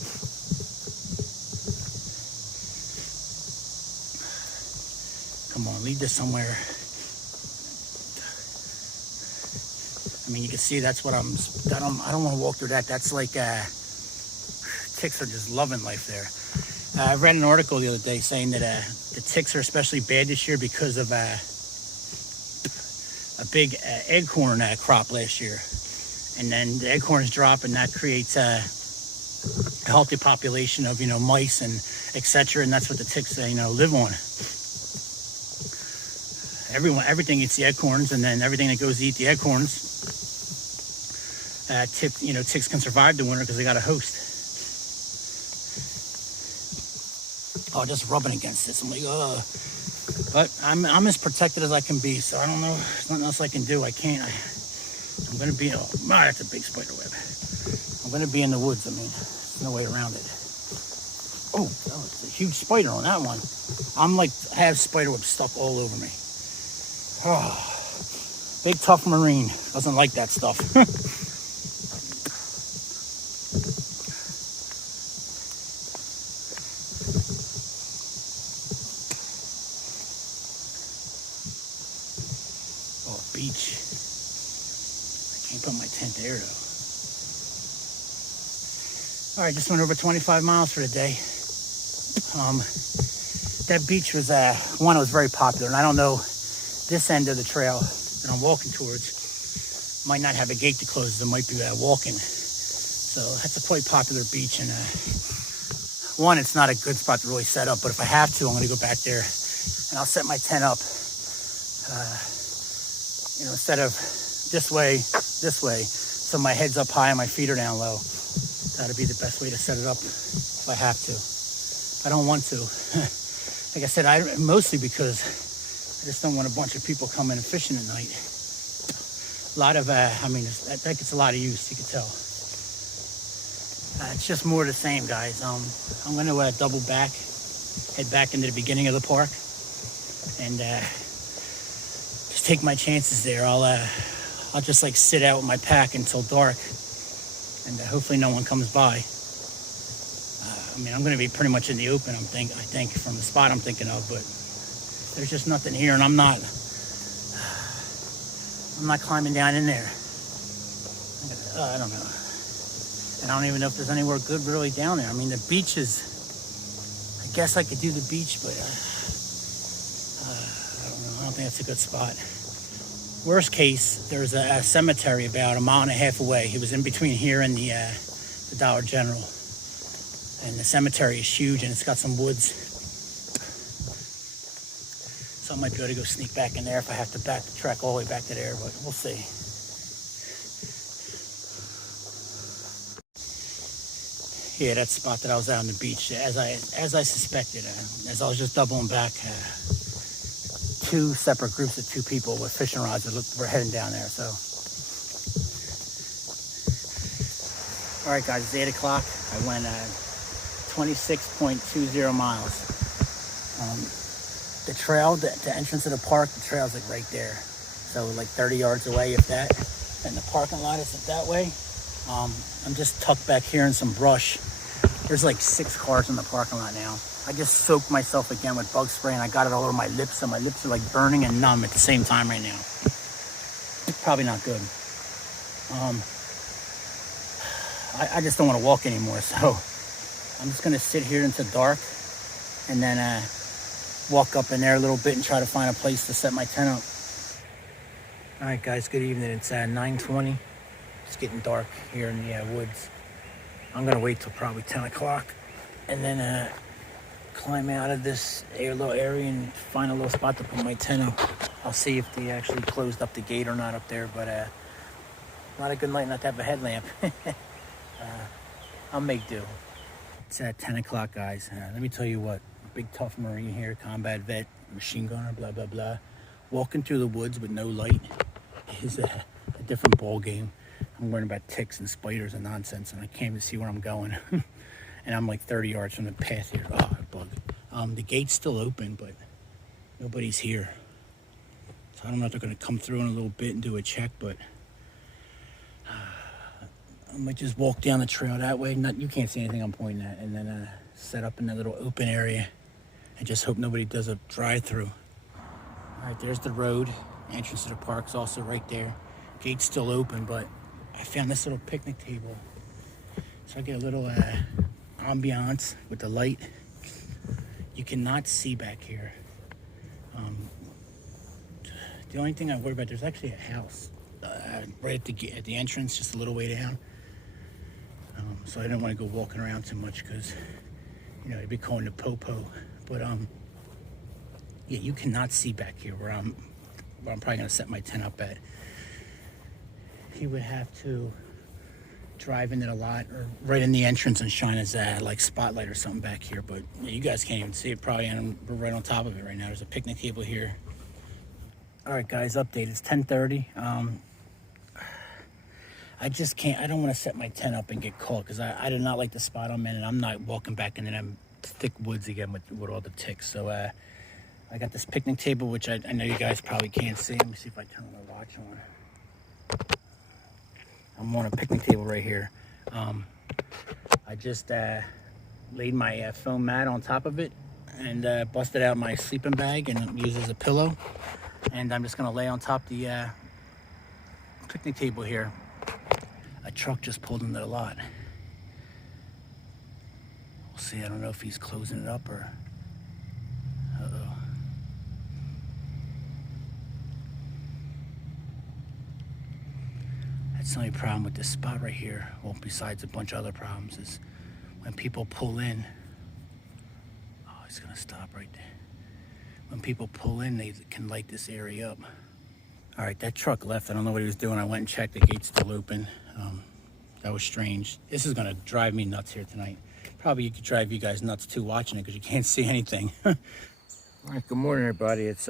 Come on, leave this somewhere. I mean, you can see that's what I don't want to walk through that. That's like, ticks are just loving life there. I read an article the other day saying that the ticks are especially bad this year because of a big acorn crop last year. And then the acorns drop, and that creates a healthy population of, mice and etc. And that's what the ticks, live on. Everything eats the acorns, and then everything that goes to eat the acorns, ticks can survive the winter because they got a host. Oh, just rubbing against this. I'm like, ugh. But I'm as protected as I can be, so I don't know. There's nothing else I can do. I'm gonna be. Oh, that's a big spider web. I'm gonna be in the woods. I mean, there's no way around it. Oh, that was a huge spider on that one. I have spider webs stuck all over me. Oh, big tough Marine doesn't like that stuff. Oh, beach. I can't put my tent there though. All right, just went over 25 miles for the day. That beach was it was very popular, and I don't know. This end of the trail that I'm walking towards might not have a gate to close. There might be walking. So that's a quite popular beach. And one, it's not a good spot to really set up. But if I have to, I'm going to go back there and I'll set my tent up. Instead of this way, so my head's up high and my feet are down low. That'd be the best way to set it up if I have to. I don't want to. Like I said, mostly because I just don't want a bunch of people coming and fishing at night. A lot of, that gets a lot of use, you can tell. It's just more of the same, guys. I'm going to double back, head back into the beginning of the park, and just take my chances there. I'll just sit out with my pack until dark, and hopefully no one comes by. I'm going to be pretty much in the open, I think, from the spot I'm thinking of, but there's just nothing here, and I'm not climbing down in there. I don't know. I don't even know if there's anywhere good really down there. I mean, the beach is, I guess I could do the beach, but I don't know. I don't think that's a good spot. Worst case, there's a cemetery about 1.5 miles away. It was in between here and the Dollar General. And the cemetery is huge, and it's got some woods. So I might be able to go sneak back in there if I have to back the trek all the way back to there, but we'll see. Yeah, that spot that I was out on the beach, as I suspected, as I was just doubling back, 2 separate groups of 2 people with fishing rods that were heading down there. So, all right, guys, it's 8 o'clock. I went 26.20 miles. the trail, the entrance of the park, the trail's like right there. So like 30 yards away, if that. And the parking lot isn't that way. I'm just tucked back here in some brush. There's like 6 cars in the parking lot now. I just soaked myself again with bug spray, and I got it all over my lips, and my lips are like burning and numb at the same time right now. Probably not good. I just don't want to walk anymore, so I'm just gonna sit here until dark, and then walk up in there a little bit and try to find a place to set my tent up. All right, guys, good evening. It's 9:20. It's getting dark here in the woods. I'm gonna wait till probably 10 o'clock, and then climb out of this little area and find a little spot to put my tent up. I'll see if they actually closed up the gate or not up there, but not a good night not to have a headlamp. I'll make do. It's at 10 o'clock, guys. Let me tell you what, big tough Marine here, combat vet, machine gunner, blah, blah, blah. Walking through the woods with no light is a different ball game. I'm worrying about ticks and spiders and nonsense, and I can't even see where I'm going. And I'm like 30 yards from the path here. Oh, a bug. The gate's still open, but nobody's here. So I don't know if they're going to come through in a little bit and do a check, but I might just walk down the trail that way. You can't see anything I'm pointing at. And then set up in that little open area and just hope nobody does a drive-through. All right, there's the road. Entrance to the park's also right there. Gate's still open, but I found this little picnic table. So I get a little ambiance with the light. You cannot see back here. The only thing I worry about, there's actually a house right at the entrance, just a little way down. So I didn't want to go walking around too much because, it'd be calling the po-po. But yeah, you cannot see back here where I'm probably gonna set my tent up at. He would have to drive in it a lot, or right in the entrance and shine his like spotlight or something back here, but yeah, you guys can't even see it probably, and we're right on top of it right now. There's a picnic table here. All right, guys, update. It's 10:30. I don't want to set my tent up and get caught because I do not like the spot I'm in, and I'm not walking back into them thick woods again with all the ticks. So I got this picnic table, which I know you guys probably can't see. Let me see if I turn my watch on. I'm on a picnic table right here. I just laid my foam mat on top of it and busted out my sleeping bag and used it as a pillow. And I'm just gonna lay on top the picnic table here. A truck just pulled into the lot. We'll see. I don't know if he's closing it up or... Uh-oh. That's the only problem with this spot right here. Well, besides a bunch of other problems, is when people pull in. Oh, he's gonna stop right there. When people pull in, they can light this area up. All right, that truck left. I don't know what he was doing. I went and checked. The gate's still open. That was strange. This is gonna drive me nuts here tonight. Probably could drive you guys nuts too watching it because you can't see anything. All right, good morning, everybody. It's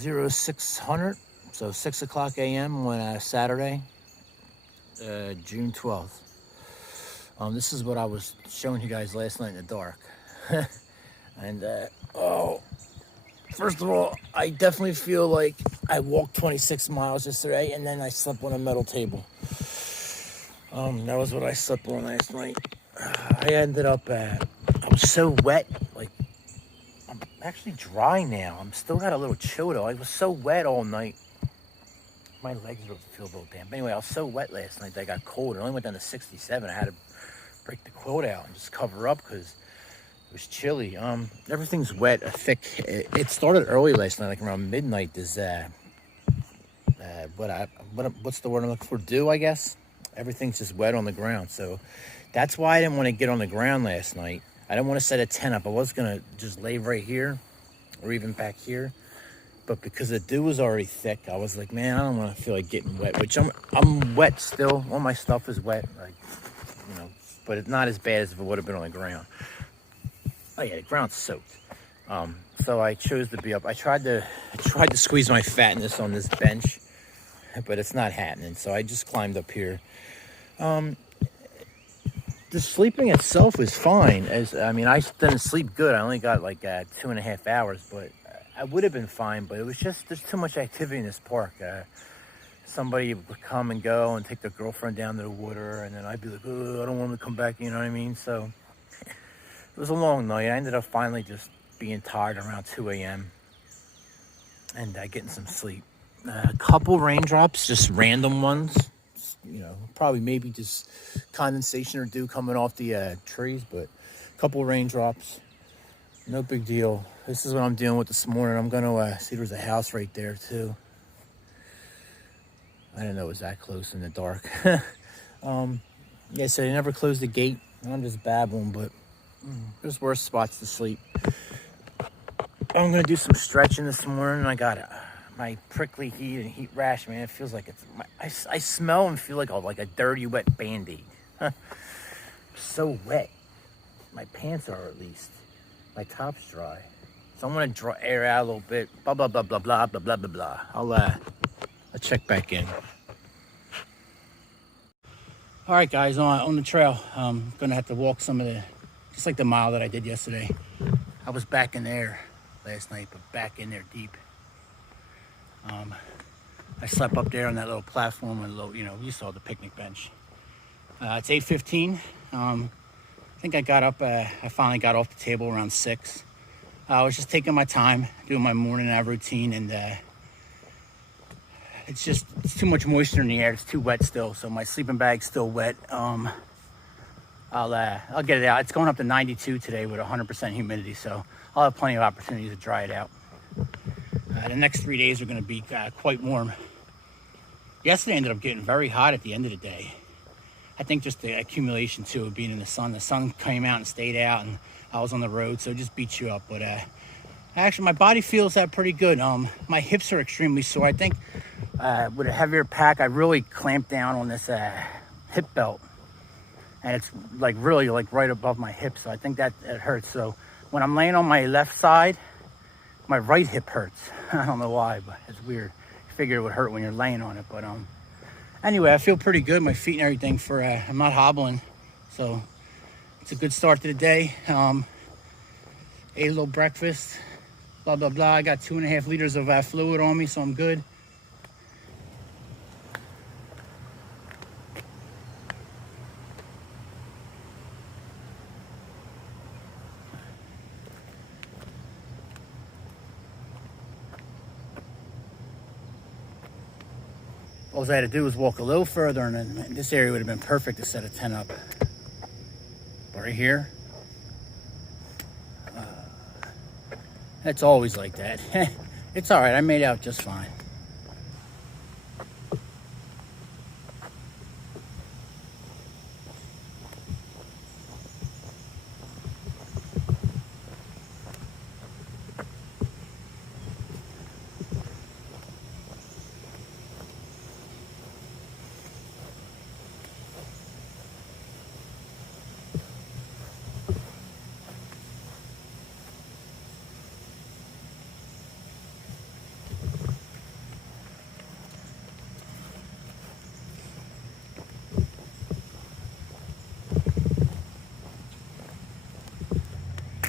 0600, so 6 o'clock a.m. on Saturday, June 12th. This is what I was showing you guys last night in the dark. And first of all, I definitely feel like I walked 26 miles yesterday, and then I slept on a metal table. That was what I slept on last night. I ended up, I was so wet, like, I'm actually dry now. I'm still got a little chill though. I was so wet all night. My legs feel a little damp. But anyway, I was so wet last night that I got cold. It only went down to 67. I had to break the quilt out and just cover up because it was chilly. Everything's wet, thick. It started early last night, like around midnight. This, what's the word I'm looking for? Dew, I guess. Everything's just wet on the ground. So that's why I didn't want to get on the ground last night. I didn't want to set a tent up. I was going to just lay right here or even back here. But because the dew was already thick, I was like, man, I don't want to feel like getting wet. Which I'm wet still. All my stuff is wet, like, but it's not as bad as if it would have been on the ground. Oh yeah, the ground's soaked. So I chose to be up. I tried to squeeze my fatness on this bench, but it's not happening. So I just climbed up here. the sleeping itself was fine. I mean, I didn't sleep good. I only got like 2.5 hours, but I would have been fine. But it was just, there's too much activity in this park. Somebody would come and go and take their girlfriend down to the water, and then I'd be like, oh, I don't want them to come back, you know what I mean? So it was a long night. I ended up finally just being tired around 2 a.m. and getting some sleep. A couple raindrops, just random ones, you know, probably maybe just condensation or dew coming off the trees, but a couple raindrops, no big deal. This is what I'm dealing with this morning. I'm gonna see, there's a house right there too. I didn't know it was that close in the dark. Yeah, so they never closed the gate. I'm just babbling, but there's worse spots to sleep. I'm gonna do some stretching this morning. I got my prickly heat and heat rash, man. It feels like it's, I smell and feel like a dirty, wet Band-Aid. So wet. My pants are, at least. My top's dry. So I'm gonna draw air out a little bit. Blah, blah, blah, blah, blah, blah, blah, blah, blah. I'll check back in. All right, guys, on the trail, I'm gonna have to walk some of just like the mile that I did yesterday. I was back in there last night, but back in there deep. I slept up there on that little platform with a little, you know, you saw the picnic bench. It's 8:15. I think I got up, I finally got off the table around 6. I was just taking my time, doing my morning routine, and it's too much moisture in the air. It's too wet still, so my sleeping bag's still wet. I'll get it out. It's going up to 92 today with 100% humidity, so I'll have plenty of opportunities to dry it out. The next 3 days are going to be quite warm. Yesterday ended up getting very hot at the end of the day. I think just the accumulation too of being in the sun. The sun came out and stayed out, and I was on the road, so it just beats you up. But actually, my body feels that pretty good. My hips are extremely sore. I think with a heavier pack, I really clamped down on this hip belt, and it's like really like right above my hip. So I think that it hurts. So when I'm laying on my left side, my right hip hurts. I don't know why, but it's weird. I figure it would hurt when you're laying on it, but anyway, I feel pretty good. My feet and everything I'm not hobbling, so it's a good start to the day. Ate a little breakfast, blah, blah, blah. I got 2.5 liters of fluid on me, so I'm good. All I had to do was walk a little further, and then this area would have been perfect to set a tent up. Right here, it's always like that. It's all right. I made out just fine.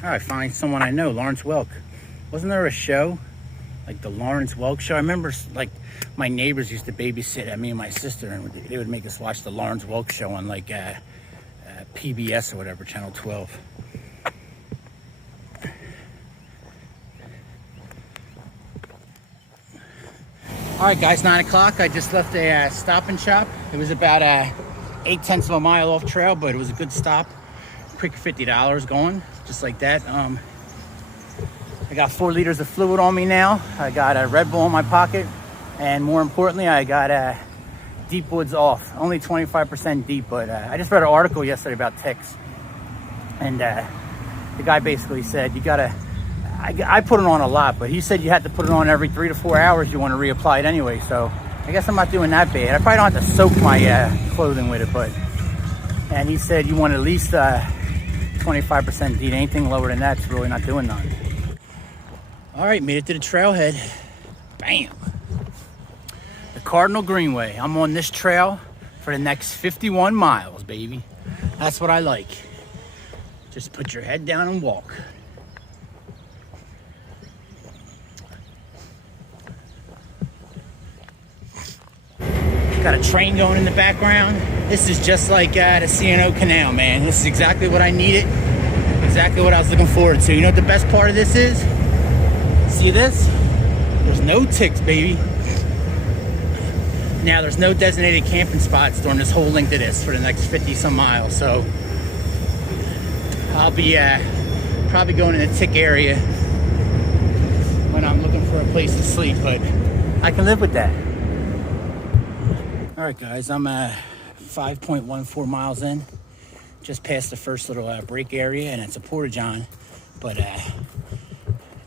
All right, find someone I know, Lawrence Welk. Wasn't there a show, like the Lawrence Welk show? I remember, like, my neighbors used to babysit me and my sister, and they would make us watch the Lawrence Welk show on, like, PBS or whatever, Channel 12. All right, guys, 9 o'clock. I just left a Stop and Shop. It was about 0.8 of a mile off trail, but it was a good stop. Quick $50 going, just like that. I got 4 liters of fluid on me now. I got a Red Bull in my pocket, and more importantly, I got deep woods off. Only 25% deep, but I just read an article yesterday about ticks, and the guy basically said you gotta. I put it on a lot, but he said you had to put it on every 3 to 4 hours. You want to reapply it anyway, so I guess I'm not doing that bad. I probably don't have to soak my clothing with it, but. And he said you want at least 25% deep. Anything lower than that's really not doing nothing. All right, made it to the trailhead. Bam. The Cardinal Greenway. I'm on this trail for the next 51 miles, baby. That's what I like. Just put your head down and walk. Got a train going in the background. This is just like the C&O Canal, man. This is exactly what I needed. Exactly what I was looking forward to. You know what the best part of this is? See this? There's no ticks, baby. Now, there's no designated camping spots during this whole length of this for the next 50 some miles. So I'll be probably going in the tick area when I'm looking for a place to sleep, but I can live with that. All right, guys, I'm 5.14 miles in, just past the first little break area, and it's a porta-john, but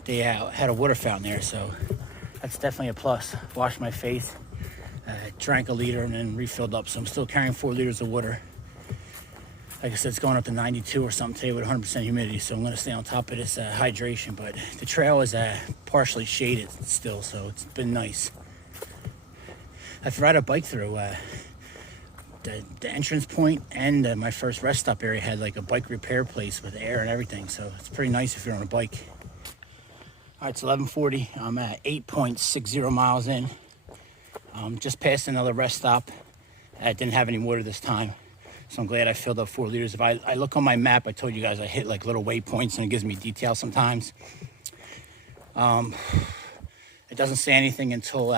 they had a water fountain there, so that's definitely a plus. Washed my face, drank a liter, and then refilled up, so I'm still carrying 4 liters of water. Like I said, it's going up to 92 or something today with 100% humidity, so I'm going to stay on top of this hydration, but the trail is partially shaded still, so it's been nice. I've ride a bike through the entrance point and my first rest stop area had like a bike repair place with air and everything, so it's pretty nice if you're on a bike. All right, it's 11:40. I'm at 8.60 miles in. Just past another rest stop. I didn't have any water this time, so I'm glad I filled up 4 liters. If I look on my map, I told you guys I hit like little waypoints and it gives me detail sometimes. It doesn't say anything until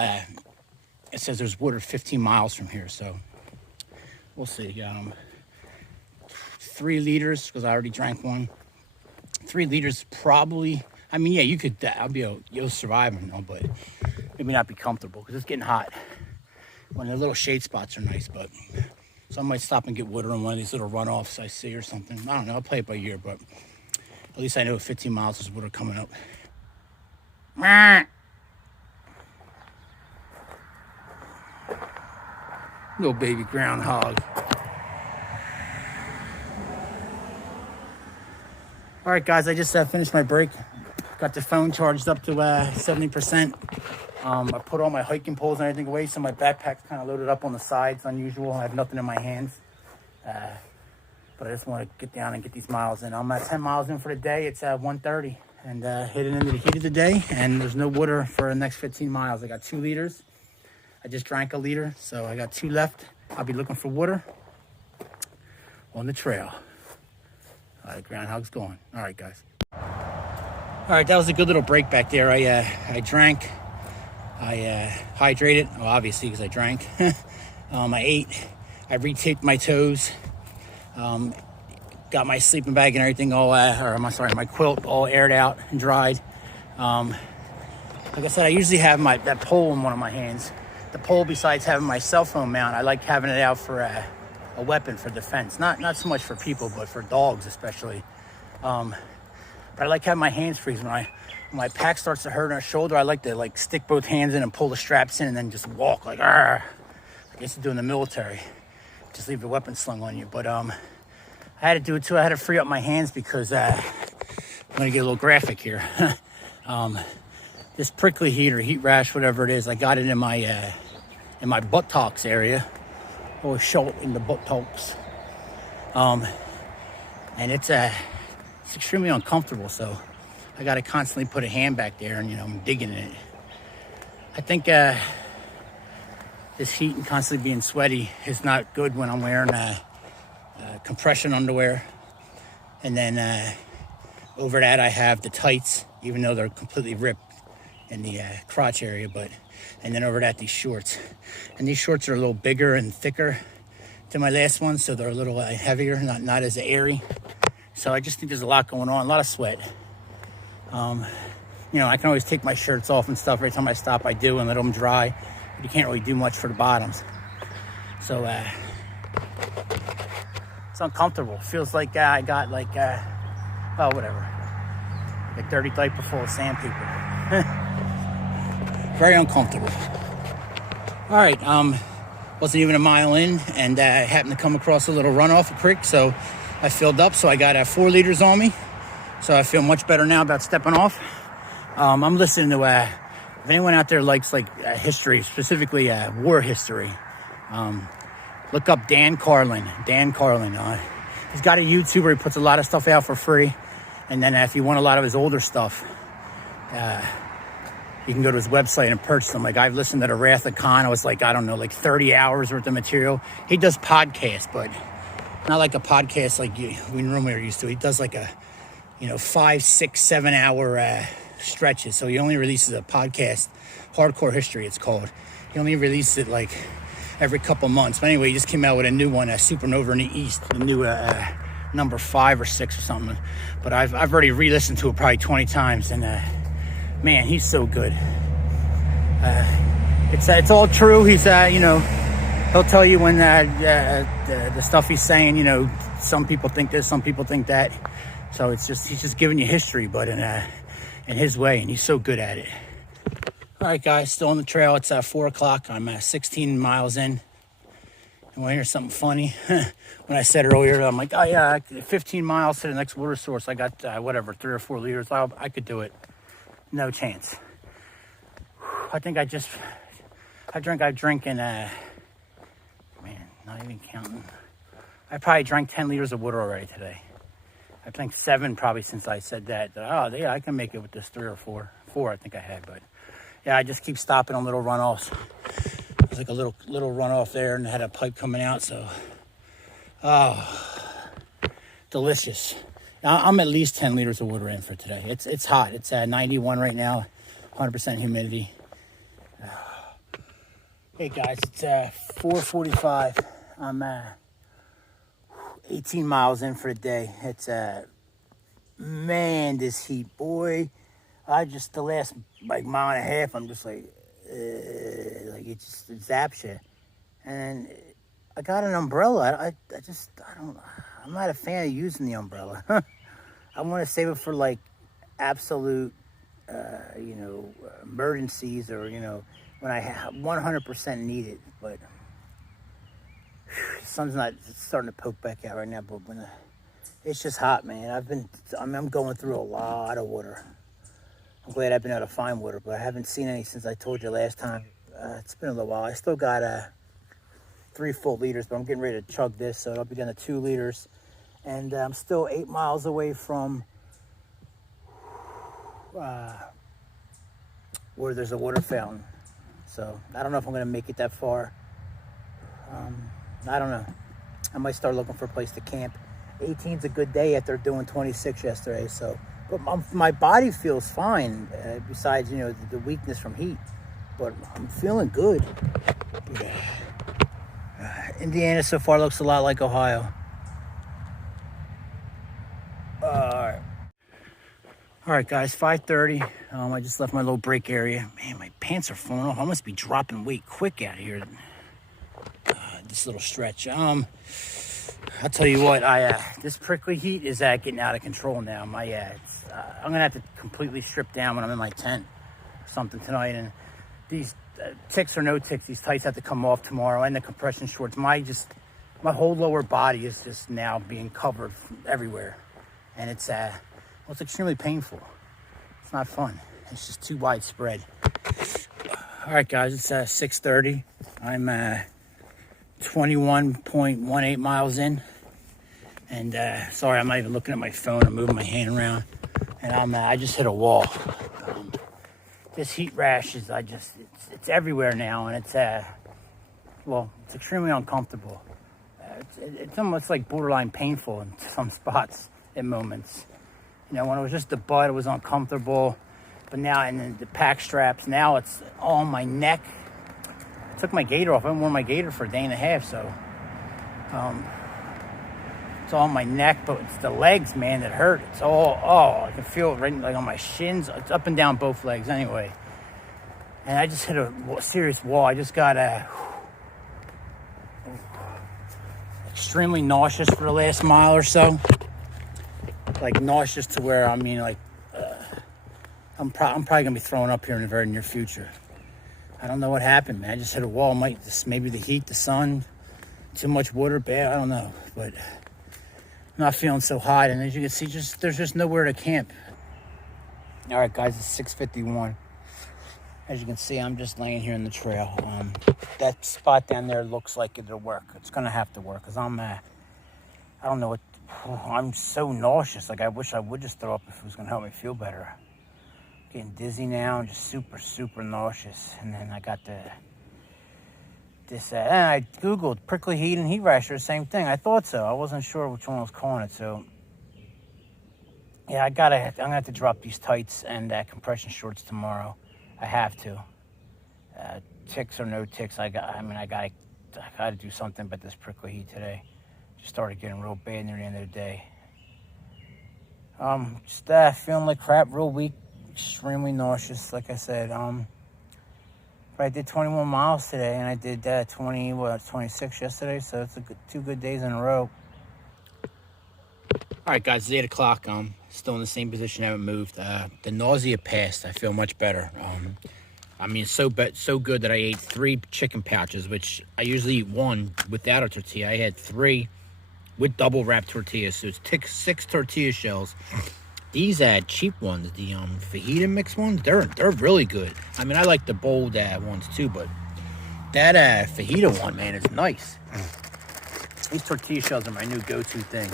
it says there's water 15 miles from here, so we'll see. 3 liters, because I already drank one. 3 liters probably, I mean, yeah, you could, you'll survive, you know, but maybe not be comfortable, because it's getting hot. When the little shade spots are nice, but so I might stop and get water on one of these little runoffs I see or something. I don't know, I'll play it by ear, but at least I know 15 miles is water coming up. Little baby groundhog. All right, guys, I just finished my break. Got the phone charged up to 70%. I put all my hiking poles and everything away, so my backpack's kind of loaded up on the sides. Unusual. I have nothing in my hands. But I just want to get down and get these miles in. I'm at 10 miles in for the day. It's 1:30 and heading into the heat of the day, and there's no water for the next 15 miles. I got 2 liters. I just drank a liter, so I got 2 left. I'll be looking for water on the trail. The groundhog's gone. All right, guys. All right, that was a good little break back there. I drank. I hydrated, well, obviously, because I drank. I ate. I retaped my toes. Got my sleeping bag and everything all, my quilt all aired out and dried. Like I said, I usually have that pole in one of my hands. The pole, besides having my cell phone mount, I like having it out for a weapon for defense. Not so much for people, but for dogs especially. But I like having my hands free. When my pack starts to hurt on a shoulder, I like to stick both hands in and pull the straps in and then just walk like I used to do in the military. Just leave the weapon slung on you. But I had to do it too. I had to free up my hands because I'm gonna get a little graphic here. This prickly heat or heat rash, whatever it is, I got it in my buttocks area, or show it in the buttocks, and it's extremely uncomfortable. So I got to constantly put a hand back there, and I'm digging in it. I think this heat and constantly being sweaty is not good when I'm wearing compression underwear, and then over that I have the tights, even though they're completely ripped in the crotch area, and then over that these shorts, and these shorts are a little bigger and thicker than my last one, so they're a little heavier, not as airy. So I just think there's a lot going on, a lot of sweat. I can always take my shirts off and stuff. Every time I stop, I do, and let them dry, but you can't really do much for the bottoms. So it's uncomfortable. It feels like I got whatever, a dirty diaper full of sandpaper. Very uncomfortable. All right, wasn't even a mile in, and I happened to come across a little runoff, a creek, so I filled up. So I got 4 liters on me, so I feel much better now about stepping off. I'm listening to if anyone out there likes history, specifically war history, look up Dan Carlin. He's got a YouTube where he puts a lot of stuff out for free. And then if you want a lot of his older stuff, you can go to his website and purchase them. Like I've listened to the Wrath of Khan. I was like, I don't know, like 30 hours worth of material. He does podcasts, but not like a podcast like we normally are used to. He does like a, 5, 6, 7 hour stretches. So he only releases a podcast, Hardcore History it's called. He only releases it like every couple months. But anyway, he just came out with a new one, Supernova in the East, the new number 5 or 6 or something. But I've already re-listened to it probably 20 times, and man, he's so good. It's all true. He's he'll tell you when the stuff he's saying. Some people think this, some people think that. So he's just giving you history, but in his way, and he's so good at it. All right, guys, still on the trail. It's 4 o'clock. I'm 16 miles in. You want to hear something funny? When I said earlier, I'm like, oh yeah, 15 miles to the next water source. I got 3 or 4 liters. I could do it. No chance. I think I drink and man, not even counting. I probably drank 10 liters of water already today. I think 7 probably since I said that. Oh yeah, I can make it with this 3 or 4. 4 I think I had, but yeah, I just keep stopping on little runoffs. There's like a little runoff there, and it had a pipe coming out. So, delicious. I'm at least 10 liters of water in for today. It's hot. It's 91 right now, 100% humidity. Hey guys, it's 4:45. I'm 18 miles in for the day. It's man, this heat, boy. The last like mile and a half, I'm just like it zaps you. And I got an umbrella. I'm not a fan of using the umbrella. I want to save it for like absolute, emergencies, or when I 100% need it. But the sun's it's starting to poke back out right now. But it's just hot, man. I'm going through a lot of water. I'm glad I've been able to find water, but I haven't seen any since I told you last time. It's been a little while. I still got 3 full liters, but I'm getting ready to chug this, so it'll be down to 2 liters. And I'm still 8 miles away from where there's a water fountain. So I don't know if I'm going to make it that far. I don't know. I might start looking for a place to camp. 18's a good day after doing 26 yesterday, so. But my body feels fine, besides, the weakness from heat. But I'm feeling good. Yeah. Indiana so far looks a lot like Ohio. All right, guys, 5:30. I just left my little break area. Man, my pants are falling off. I must be dropping weight quick out here. This little stretch. I'll tell you what, this prickly heat is getting out of control now. I'm gonna have to completely strip down when I'm in my tent or something tonight. And these ticks or no ticks, these tights have to come off tomorrow, and the compression shorts. My whole lower body is just now being covered everywhere, and it's extremely painful. It's not fun. It's just too widespread. All right, guys, it's 6:30. I'm 21.18 miles in, and sorry, I'm not even looking at my phone. I'm moving my hand around, and I just hit a wall. This heat rash is it's everywhere now, and it's extremely uncomfortable. It's almost like borderline painful in some spots at moments. When it was just the butt, it was uncomfortable, but now, and then the pack straps, now it's all on my neck. I took my gaiter off. I haven't worn my gaiter for a day and a half, so it's all on my neck, but it's the legs, man, that hurt. It's I can feel it right like on my shins. It's up and down both legs anyway. And I just hit a serious wall. I just got extremely nauseous for the last mile or so. Like nauseous to where, I'm probably gonna be throwing up here in the very near future. I don't know what happened, man. I just hit a wall. Maybe the heat, the sun, too much water, bad. I don't know, but I'm not feeling so hot. And as you can see, there's just nowhere to camp. All right, guys, it's 6:51. As you can see, I'm just laying here in the trail. That spot down there looks like it'll work. It's gonna have to work, because I don't know what I'm so nauseous. Like, I wish I would just throw up if it was going to help me feel better. Getting dizzy now, and just super, super nauseous. And then I got and I Googled prickly heat and heat rash, the same thing. I thought so. I wasn't sure which one was calling it, so yeah, I'm gonna have to drop these tights and compression shorts tomorrow. I have to. Ticks or no ticks, I gotta do something about this prickly heat today. Just started getting real bad near the end of the day. Just feeling like crap, real weak, extremely nauseous. Like I said, I did 21 miles today, and I did 26 yesterday. So it's 2 good days in a row. All right, guys, it's 8 o'clock. Still in the same position, haven't moved. The nausea passed. I feel much better. I mean, so good that I ate 3 chicken pouches, which I usually eat 1 without a tortilla. I had 3 with double wrap tortillas, so it's 6 tortilla shells. These cheap ones, the fajita mix ones, they're really good. I mean, I like the bold ones too, but that fajita one, man, is nice. These tortilla shells are my new go-to thing.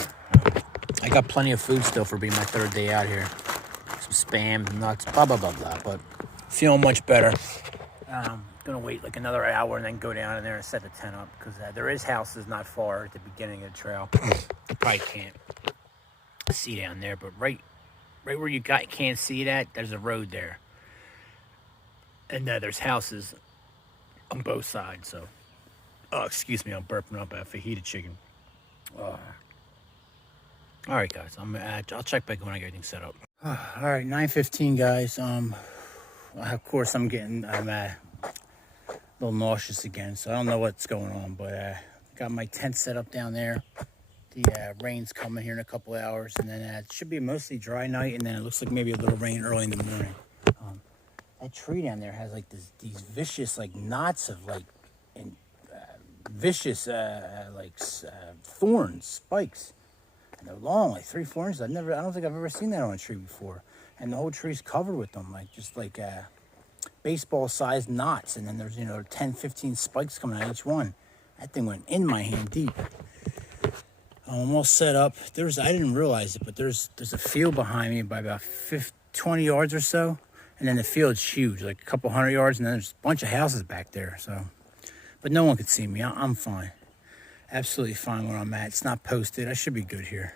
I got plenty of food still for being my 3rd day out here. Some Spam, nuts, blah, blah, blah, blah. But feeling much better. Gonna wait like another hour and then go down in there and set the tent up, because there is houses not far at the beginning of the trail. You probably can't see down there, but right where you can't see that, there's a road there. And there's houses on both sides, so. Oh, excuse me, I'm burping up a fajita chicken. All right, guys, I'll check back when I get everything set up. All right, 9:15, guys. Of course, I'm a little nauseous again, so I don't know what's going on, but got my tent set up down there. The rain's coming here in a couple hours, and then it should be a mostly dry night, and then it looks like maybe a little rain early in the morning. That tree down there has like these vicious like knots of like vicious thorns, spikes, and they're long, like 3-4 inches. I don't think I've ever seen that on a tree before, and the whole tree's covered with them, like just like baseball-sized knots, and then there's 10-15 spikes coming out each one. That thing went in my hand deep. I'm all set up. I didn't realize it, but there's a field behind me by about 20 yards or so, and then the field's huge, like a couple 100 yards, and then there's a bunch of houses back there. So, but no one could see me. I'm fine, absolutely fine where I'm at. It's not posted. I should be good here.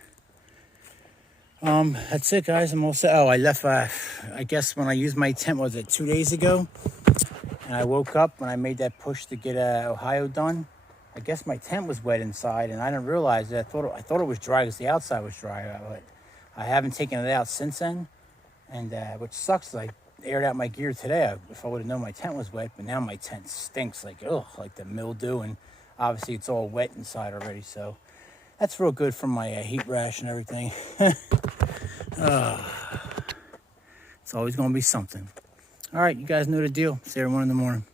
That's it, guys. I'm all set. Oh, I left. I guess when I used my tent, was it 2 days ago? And I woke up when I made that push to get Ohio done. I guess my tent was wet inside, and I didn't realize it. I thought it was dry because the outside was dry. But I haven't taken it out since then, and which sucks. I aired out my gear today. If I would have known my tent was wet, but now my tent stinks like the mildew, and obviously it's all wet inside already. So that's real good for my heat rash and everything. It's always going to be something. All right, you guys know the deal. See everyone in the morning.